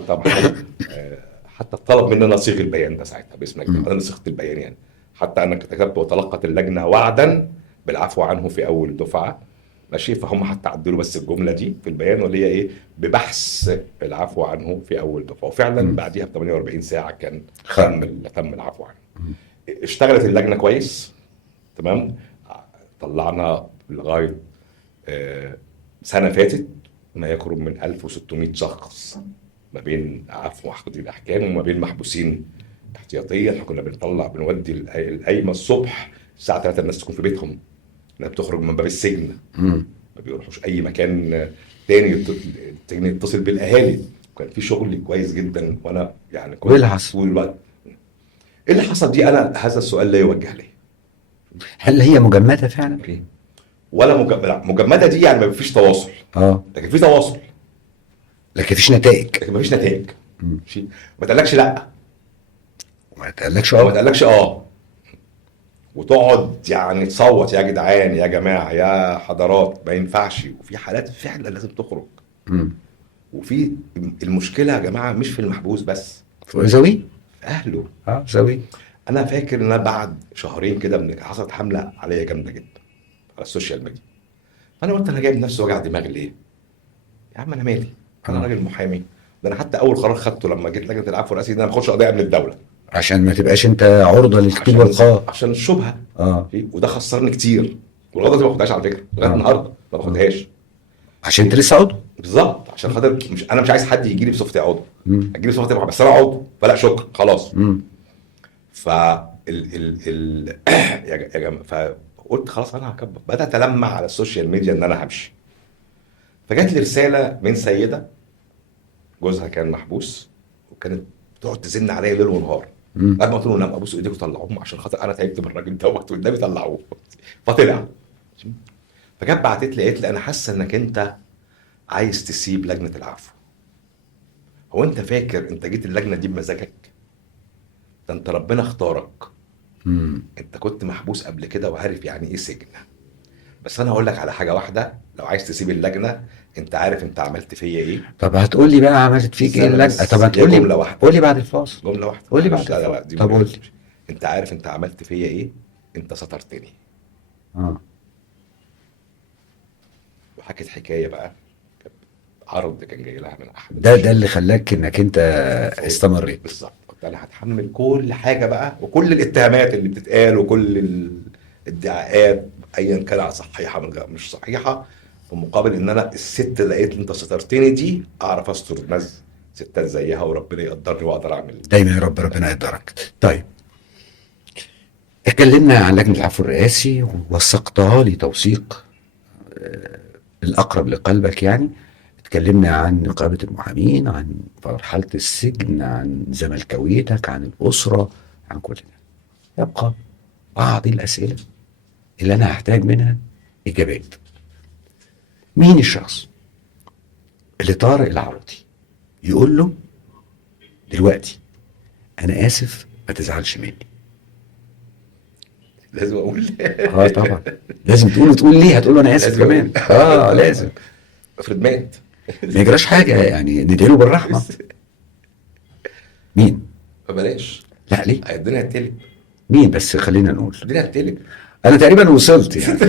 طبعا حتى طلب مننا صيغ البيان ده ساعتها باسمك، انا صيغه البيان يعني. حتى انا كتبت: وتلقت اللجنه وعدا بالعفو عنه في اول دفعه. ماشي، فهم حتى عدلوا بس الجمله دي في البيان، واللي هي ايه؟ ببحث العفو عنه في اول دفعه. وفعلا بعديها ب 48 ساعه كان تم العفو عنه. اشتغلت اللجنه كويس تمام. طلعنا لغايه سنه فاتت ما يقرب من 1600 شخص، ما بين عفو واخدين الاحكام وما بين محبوسين احتياطيا. احنا كنا بنودي القايمه الصبح الساعه 3 الناس تكون في بيتهم، انها بتخرج من باب السجن، ما بيروحوش اي مكان تاني. السجن يتصل بالاهالي. وكان في شغل كويس جدا، وانا يعني كنت اللي حصل طول الوقت ايه اللي حصل دي. انا هذا السؤال لا يوجه لي. هل هي مجمده فعلا؟ ولا مجمده دي يعني ما فيش تواصل، لكن في تواصل، لكن مفيش نتائج. لكن ما فيش نتائج. ماشي، ما تقلكش لا وما تقلقش وما تقلكش وتقعد يعني تصوت يا جدعان يا جماعه يا حضرات ما ينفعش. وفي حالات فعلا لازم تخرج. وفي المشكله يا جماعه مش في المحبوس بس، زوي في اهله. زوي. انا فاكر ان انا بعد شهرين كده من حصلت حمله عليا جامده جدا على السوشيال ميديا. فانا قلت انا جايب نفسي وجع دماغ ليه؟ يا عم انا مالي، انا راجل محامي. ده انا حتى اول قرار خدته لما جيت لجنه العفو الرئاسي ان انا ما اخدش قضيه من الدوله، عشان ما تبقاش انت عرضه للكتب والقاء، عشان الشبهه. وده خسرني كتير، والقضيه دي ما باخدهاش على فكره لغايه النهارده، ما باخدهاش عشان انت لسه عضو. بالظبط، عشان خاطر انا مش عايز حد يجي لي بصفتي عضو، هيجي لي بصفتي بس انا عضو، فلا شكرا خلاص. ف يا جماعه، فقلت خلاص انا هكبر. بدات المع على السوشيال ميديا ان انا همشي. فجات لي رساله من سيده جوزها كان محبوس، وكانت بتقعد تزن عليا ليل ونهار. بعد ما قلت لهم ابوس ايديكم طلعوهم عشان خاطر انا تعبت من الراجل دوت والنبي طلعوه. فطلع. فجت بعتت لي قالت لي انا حاسه انك انت عايز تسيب لجنه العفو. هو انت فاكر انت جيت اللجنه دي بمزاجك؟ ده انت ربنا اختارك. انت كنت محبوس قبل كده وعارف يعني ايه سجن. بس انا هقول لك على حاجه واحده، لو عايز تسيب اللجنه انت عارف انت عملت فيا ايه. طب هتقول لي بقى عملت فيك ايه اللجنه؟ طب هتقول لي جمله واحده، قول لي بعد الفاصل. جمله واحده، قول لي بعد الفاصل. طب قول لي. انت عارف انت عملت فيا ايه؟ انت سترتني. وحكت حكايه بقى، عرض كان جاي لها من احد. ده اللي خلاك انك انت استمريت. بالظبط، قلت انا هتحمل كل حاجه بقى، وكل الاتهامات اللي بتتقال وكل الادعاءات ايا كان صحيحه مش صحيحه، في مقابل ان انا الست اللي قالت لي انت سترتني دي اعرف استر ناس ستات زيها، وربنا يقدرني واقدر اعمل دايما يا رب، ربنا يقدرك. طيب اتكلمنا عن لجنه العفو الرئاسي ووثقتها لي توثيق الاقرب لقلبك يعني. اتكلمنا عن نقابه المحامين، عن مرحله السجن، عن زملكاويتك، عن الاسره، عن كل ده. يبقى بعض الاسئله اللي انا هحتاج منها اجابات. مين الشخص اللي طارق العروضي يقول له دلوقتي انا اسف ما تزعلش مني؟ لازم اقول طبعا لازم تقول ليه. هتقول له انا اسف كمان؟ لازم. افرض مات ما يجراش حاجه يعني، ندعيله بالرحمه. مين؟ فبلاش. لا ليه؟ الدنيا هتقلب. مين بس؟ خلينا نقول الدنيا هتقلب. انا تقريبا وصلت يعني.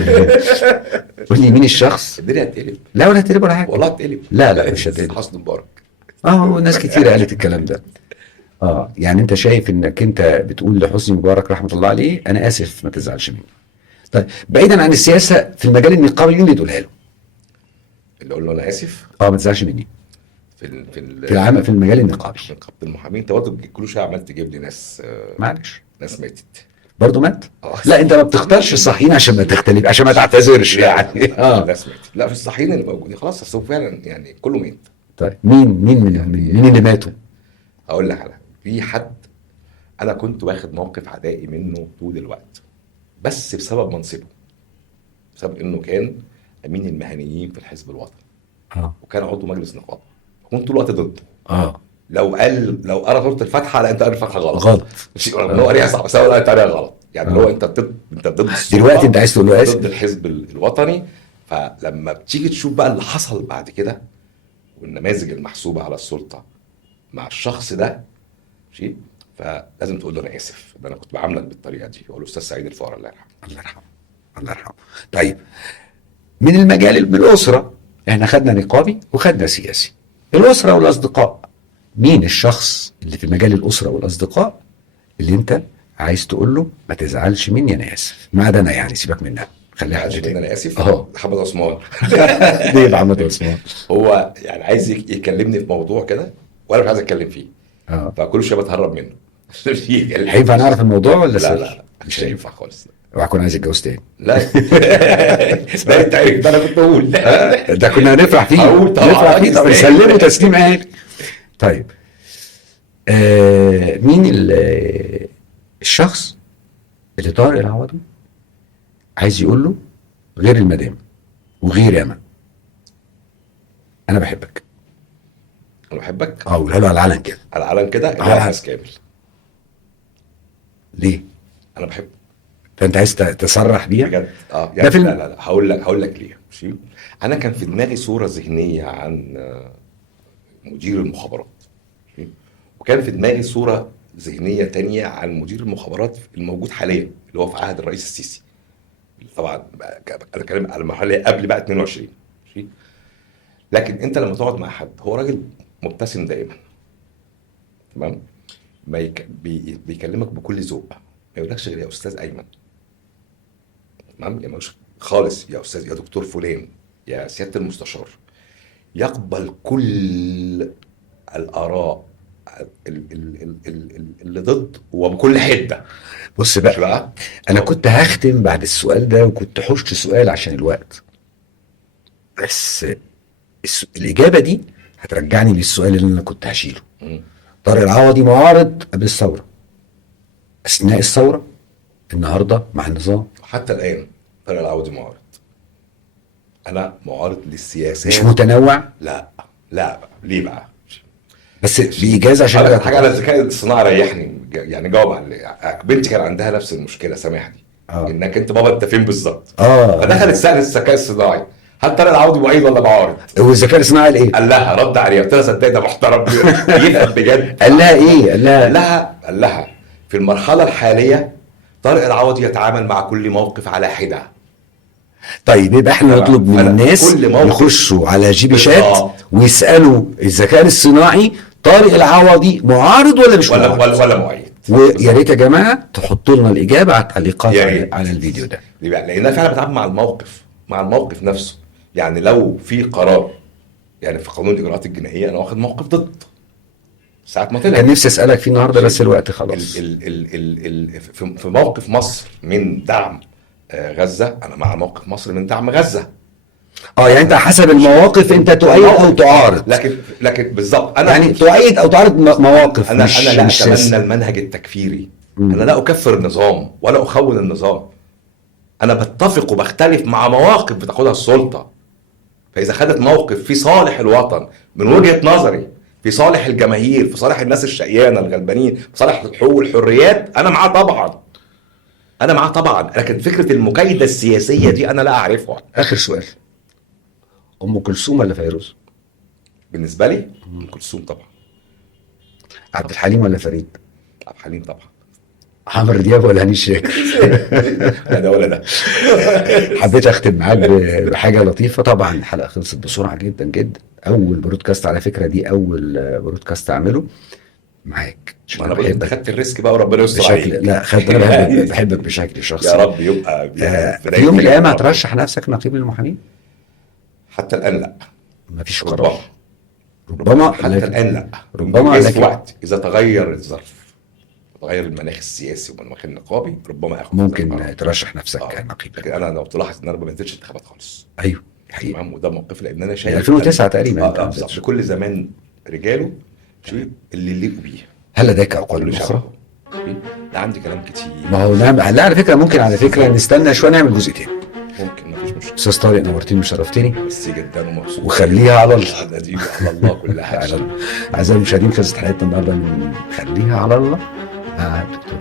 قول لي مين الشخص. الدنيا هتقلب. لا ولا هتقلب ولا حاجه. والله هتقلب. لا مش هتقلب. حسني مبارك. ناس كتير قالت الكلام ده. يعني انت شايف انك انت بتقول لحسني مبارك رحمه الله عليه انا اسف ما تزعلش مني. طيب بعيدا عن السياسه، في المجال النقابي مين اللي تقولها له؟ اللي اقول له انا اسف ما تزعلش مني في المجال النقابي. في نقابه المحامين انت برضه كل شويه عمال تجيب لي ناس معلش ناس ماتت برضه مات. لا انت ما بتختارش الصحيين عشان ما تختلف، عشان ما تعتذرش يعني. ناس ماتت. لا في الصحيين اللي موجودين خلاص، اصل فعلا يعني كله مات. طيب مين اللي ماتوا؟ هقول لك على في حد انا كنت واخد موقف عدائي منه طول الوقت، بس بسبب منصبه، بسبب انه كان امين المهنيين في الحزب الوطني وكان عضو مجلس نقابه، كنت طول الوقت ضده. لو قرا سوره الفاتحه لا انت قاري الفاتحه غلط. مش هو قاريها صح بس هو انت قاريها غلط يعني. هو انت ضد دلوقتي انت عايز تقول له اسف ضد الحزب الوطني. فلما بتيجي تشوف بقى اللي حصل بعد كده والنماذج المحسوبه على السلطه مع الشخص ده ماشي، فلازم تقول له انا اسف ده انا كنت بعاملك بالطريقه دي. هو الاستاذ سعيد الفقرا الله يرحمه. الله يرحمه. طيب من المجال، من الاسره، احنا خدنا نقابي وخدنا سياسي. الاسره والاصدقاء، مين الشخص اللي في مجال الاسره والاصدقاء اللي انت عايز تقول له ما تزعلش مني انا اسف؟ ما عدا انا يعني، سيبك منها خليها حد تاني. انا اسف محمد عثمان. ليه محمد عثمان؟ هو يعني عايز يكلمني في موضوع كده وانا مش عايز اتكلم فيه. فكل شويه بتهرب منه. هينفع نعرف الموضوع ولا لا مش هينفع خالص. وهكون عايز اتجوز تاني. لا ده انت عارف ده انا كنت بقول ده كنا هنفرح فيه. نفرح فيه طب نسلمه تسليم عالي. طيب مين الشخص اللي طارق العوضي عايز يقول له غير المدام وغير ياما، انا بحبك. انا بحبك قولها له على العلن كده. على العلن كده، على اللي هو العلن. حاس كامل. ليه؟ انا بحبك فانت عايز تصرح بيها؟ بجد. ده يعني فيلم. لا هقول لك ليه. ماشي. انا كان في دماغي صوره ذهنيه عن مدير المخابرات، ماشي؟ وكان في دماغي صوره ذهنيه تانية عن مدير المخابرات الموجود حاليا، اللي هو في عهد الرئيس السيسي. طبعا انا بتكلم على المرحله قبل بقى 22. ماشي. لكن انت لما تقعد مع حد هو راجل مبتسم دائما، تمام، ما بيكلمك بكل ذوق، ما يقولكش غير يا استاذ ايمن، تمام، يعني مش خالص يا استاذ، يا دكتور فلان، يا سياده المستشار. يقبل كل الاراء اللي ضد وبكل حده. بص مش بقى، بقى انا كنت هختم بعد السؤال ده، وكنت حشت سؤال عشان الوقت، بس الاجابه دي هترجعني للسؤال اللي انا كنت هشيله. مم. طارق العوضي معارض قبل الثوره، اثناء الثوره، النهارده مع النظام. حتى الان طارق العوضي معارض. انا معارض للسياسات. مش متنوع، لا بقى. ليه بقى؟ بس بايجاز عشان حاجه كده حاجه على الذكاء الصناعي ريحني، يعني جاوب على بنتي كان عندها نفس المشكله، سامح دي. انك انت بابا انت فين بالظبط؟ فدخلت سالت الذكاء الصناعي هل طارق العوضي معيد ولا معارض؟ هو الذكاء الصناعي ايه؟ قال لها، رد عليها، قلت لها صدقني ده محترم يفهم بجد. قال لها ايه؟ قال لها في المرحله الحاليه طارق العوضي يتعامل مع كل موقف على حده. طيب يبقى احنا نطلب من الناس كل موقف يخشوا على جي بي شات بالظبط. ويسالوا الذكاء الصناعي طارق العوضي معارض ولا مش معارض؟ ولا معيد. ويا ريت يا جماعه تحطوا لنا الاجابه على التعليقات يا ريت. على الفيديو ده. ليه بقى؟ لان انا فعلا بتعامل مع الموقف نفسه. يعني لو في قرار، يعني في قانون الاجراءات الجنائيه انا واخد موقف ضد ساعه ما طلع. كان نفسي اسالك فيه النهارده بس الوقت خلاص. في موقف مصر من دعم غزه، انا مع موقف مصر من دعم غزه. يعني انت حسب المواقف انت تؤيد او تعارض. لكن بالظبط انا يعني تؤيد او تعارض مواقف. انا لا مش اتبنى المنهج التكفيري. انا لا اكفر النظام ولا اخون النظام. انا بتفق وبختلف مع مواقف بتاخدها السلطه. فاذا خدت موقف في صالح الوطن من وجهه نظري، في صالح الجماهير، في صالح الناس الشقيانه الغلبانين، في صالح الحقوق والحريات، انا معاه طبعا. لكن فكره المكايده السياسيه دي انا لا اعرفها. اخر سؤال، ام كلثوم ولا فيروز؟ بالنسبه لي ام كلثوم طبعا. عبد الحليم ولا فريد؟ عبد الحليم طبعا. عمرو دياب ولا هاني شاكر؟ لا ده ولا ده. حبيت اختم معاك بحاجه لطيفه. طبعا الحلقه خلصت بسرعه جدا جدا. اول برودكاست على فكره، دي اول برودكاست اعمله معاك. انا بقول انت خدت الريسك بقى وربنا يستر عليك. لا خدت. انا بحبك بشكل شخصي. يا رب يبقى في يوم من الايام هترشح نفسك نقيب للمحامين؟ حتى الان لا. مفيش قرار. ربما حتى الان لا. ربما في وقت اذا تغير الظرف، تغير المناخ السياسي والمناخ النقابي، ربما اخد ممكن ترشح نفسك كنقيب. لكن انا لو تلاحظ ان انا ما بنزلش انتخابات خالص. ايوه حقيقي. تمام. وده موقفي لان انا شايف 2009 تقريبا. كل زمان رجاله شيء اللي يليقوا بيه. هل لديك اقوال اخرى؟ لا عندي كلام كتير. ما هو لا على فكره ممكن نستنى شويه نعمل جزء تاني. ممكن، مفيش مشكله. استاذ طارق نورتني وشرفتني. ميرسي جدا ومبسوط. وخليها على الله. على الله كل حاجه. اعزائي المشاهدين، خلصت حلقتنا النهارده من خليها على الله مع الدكتور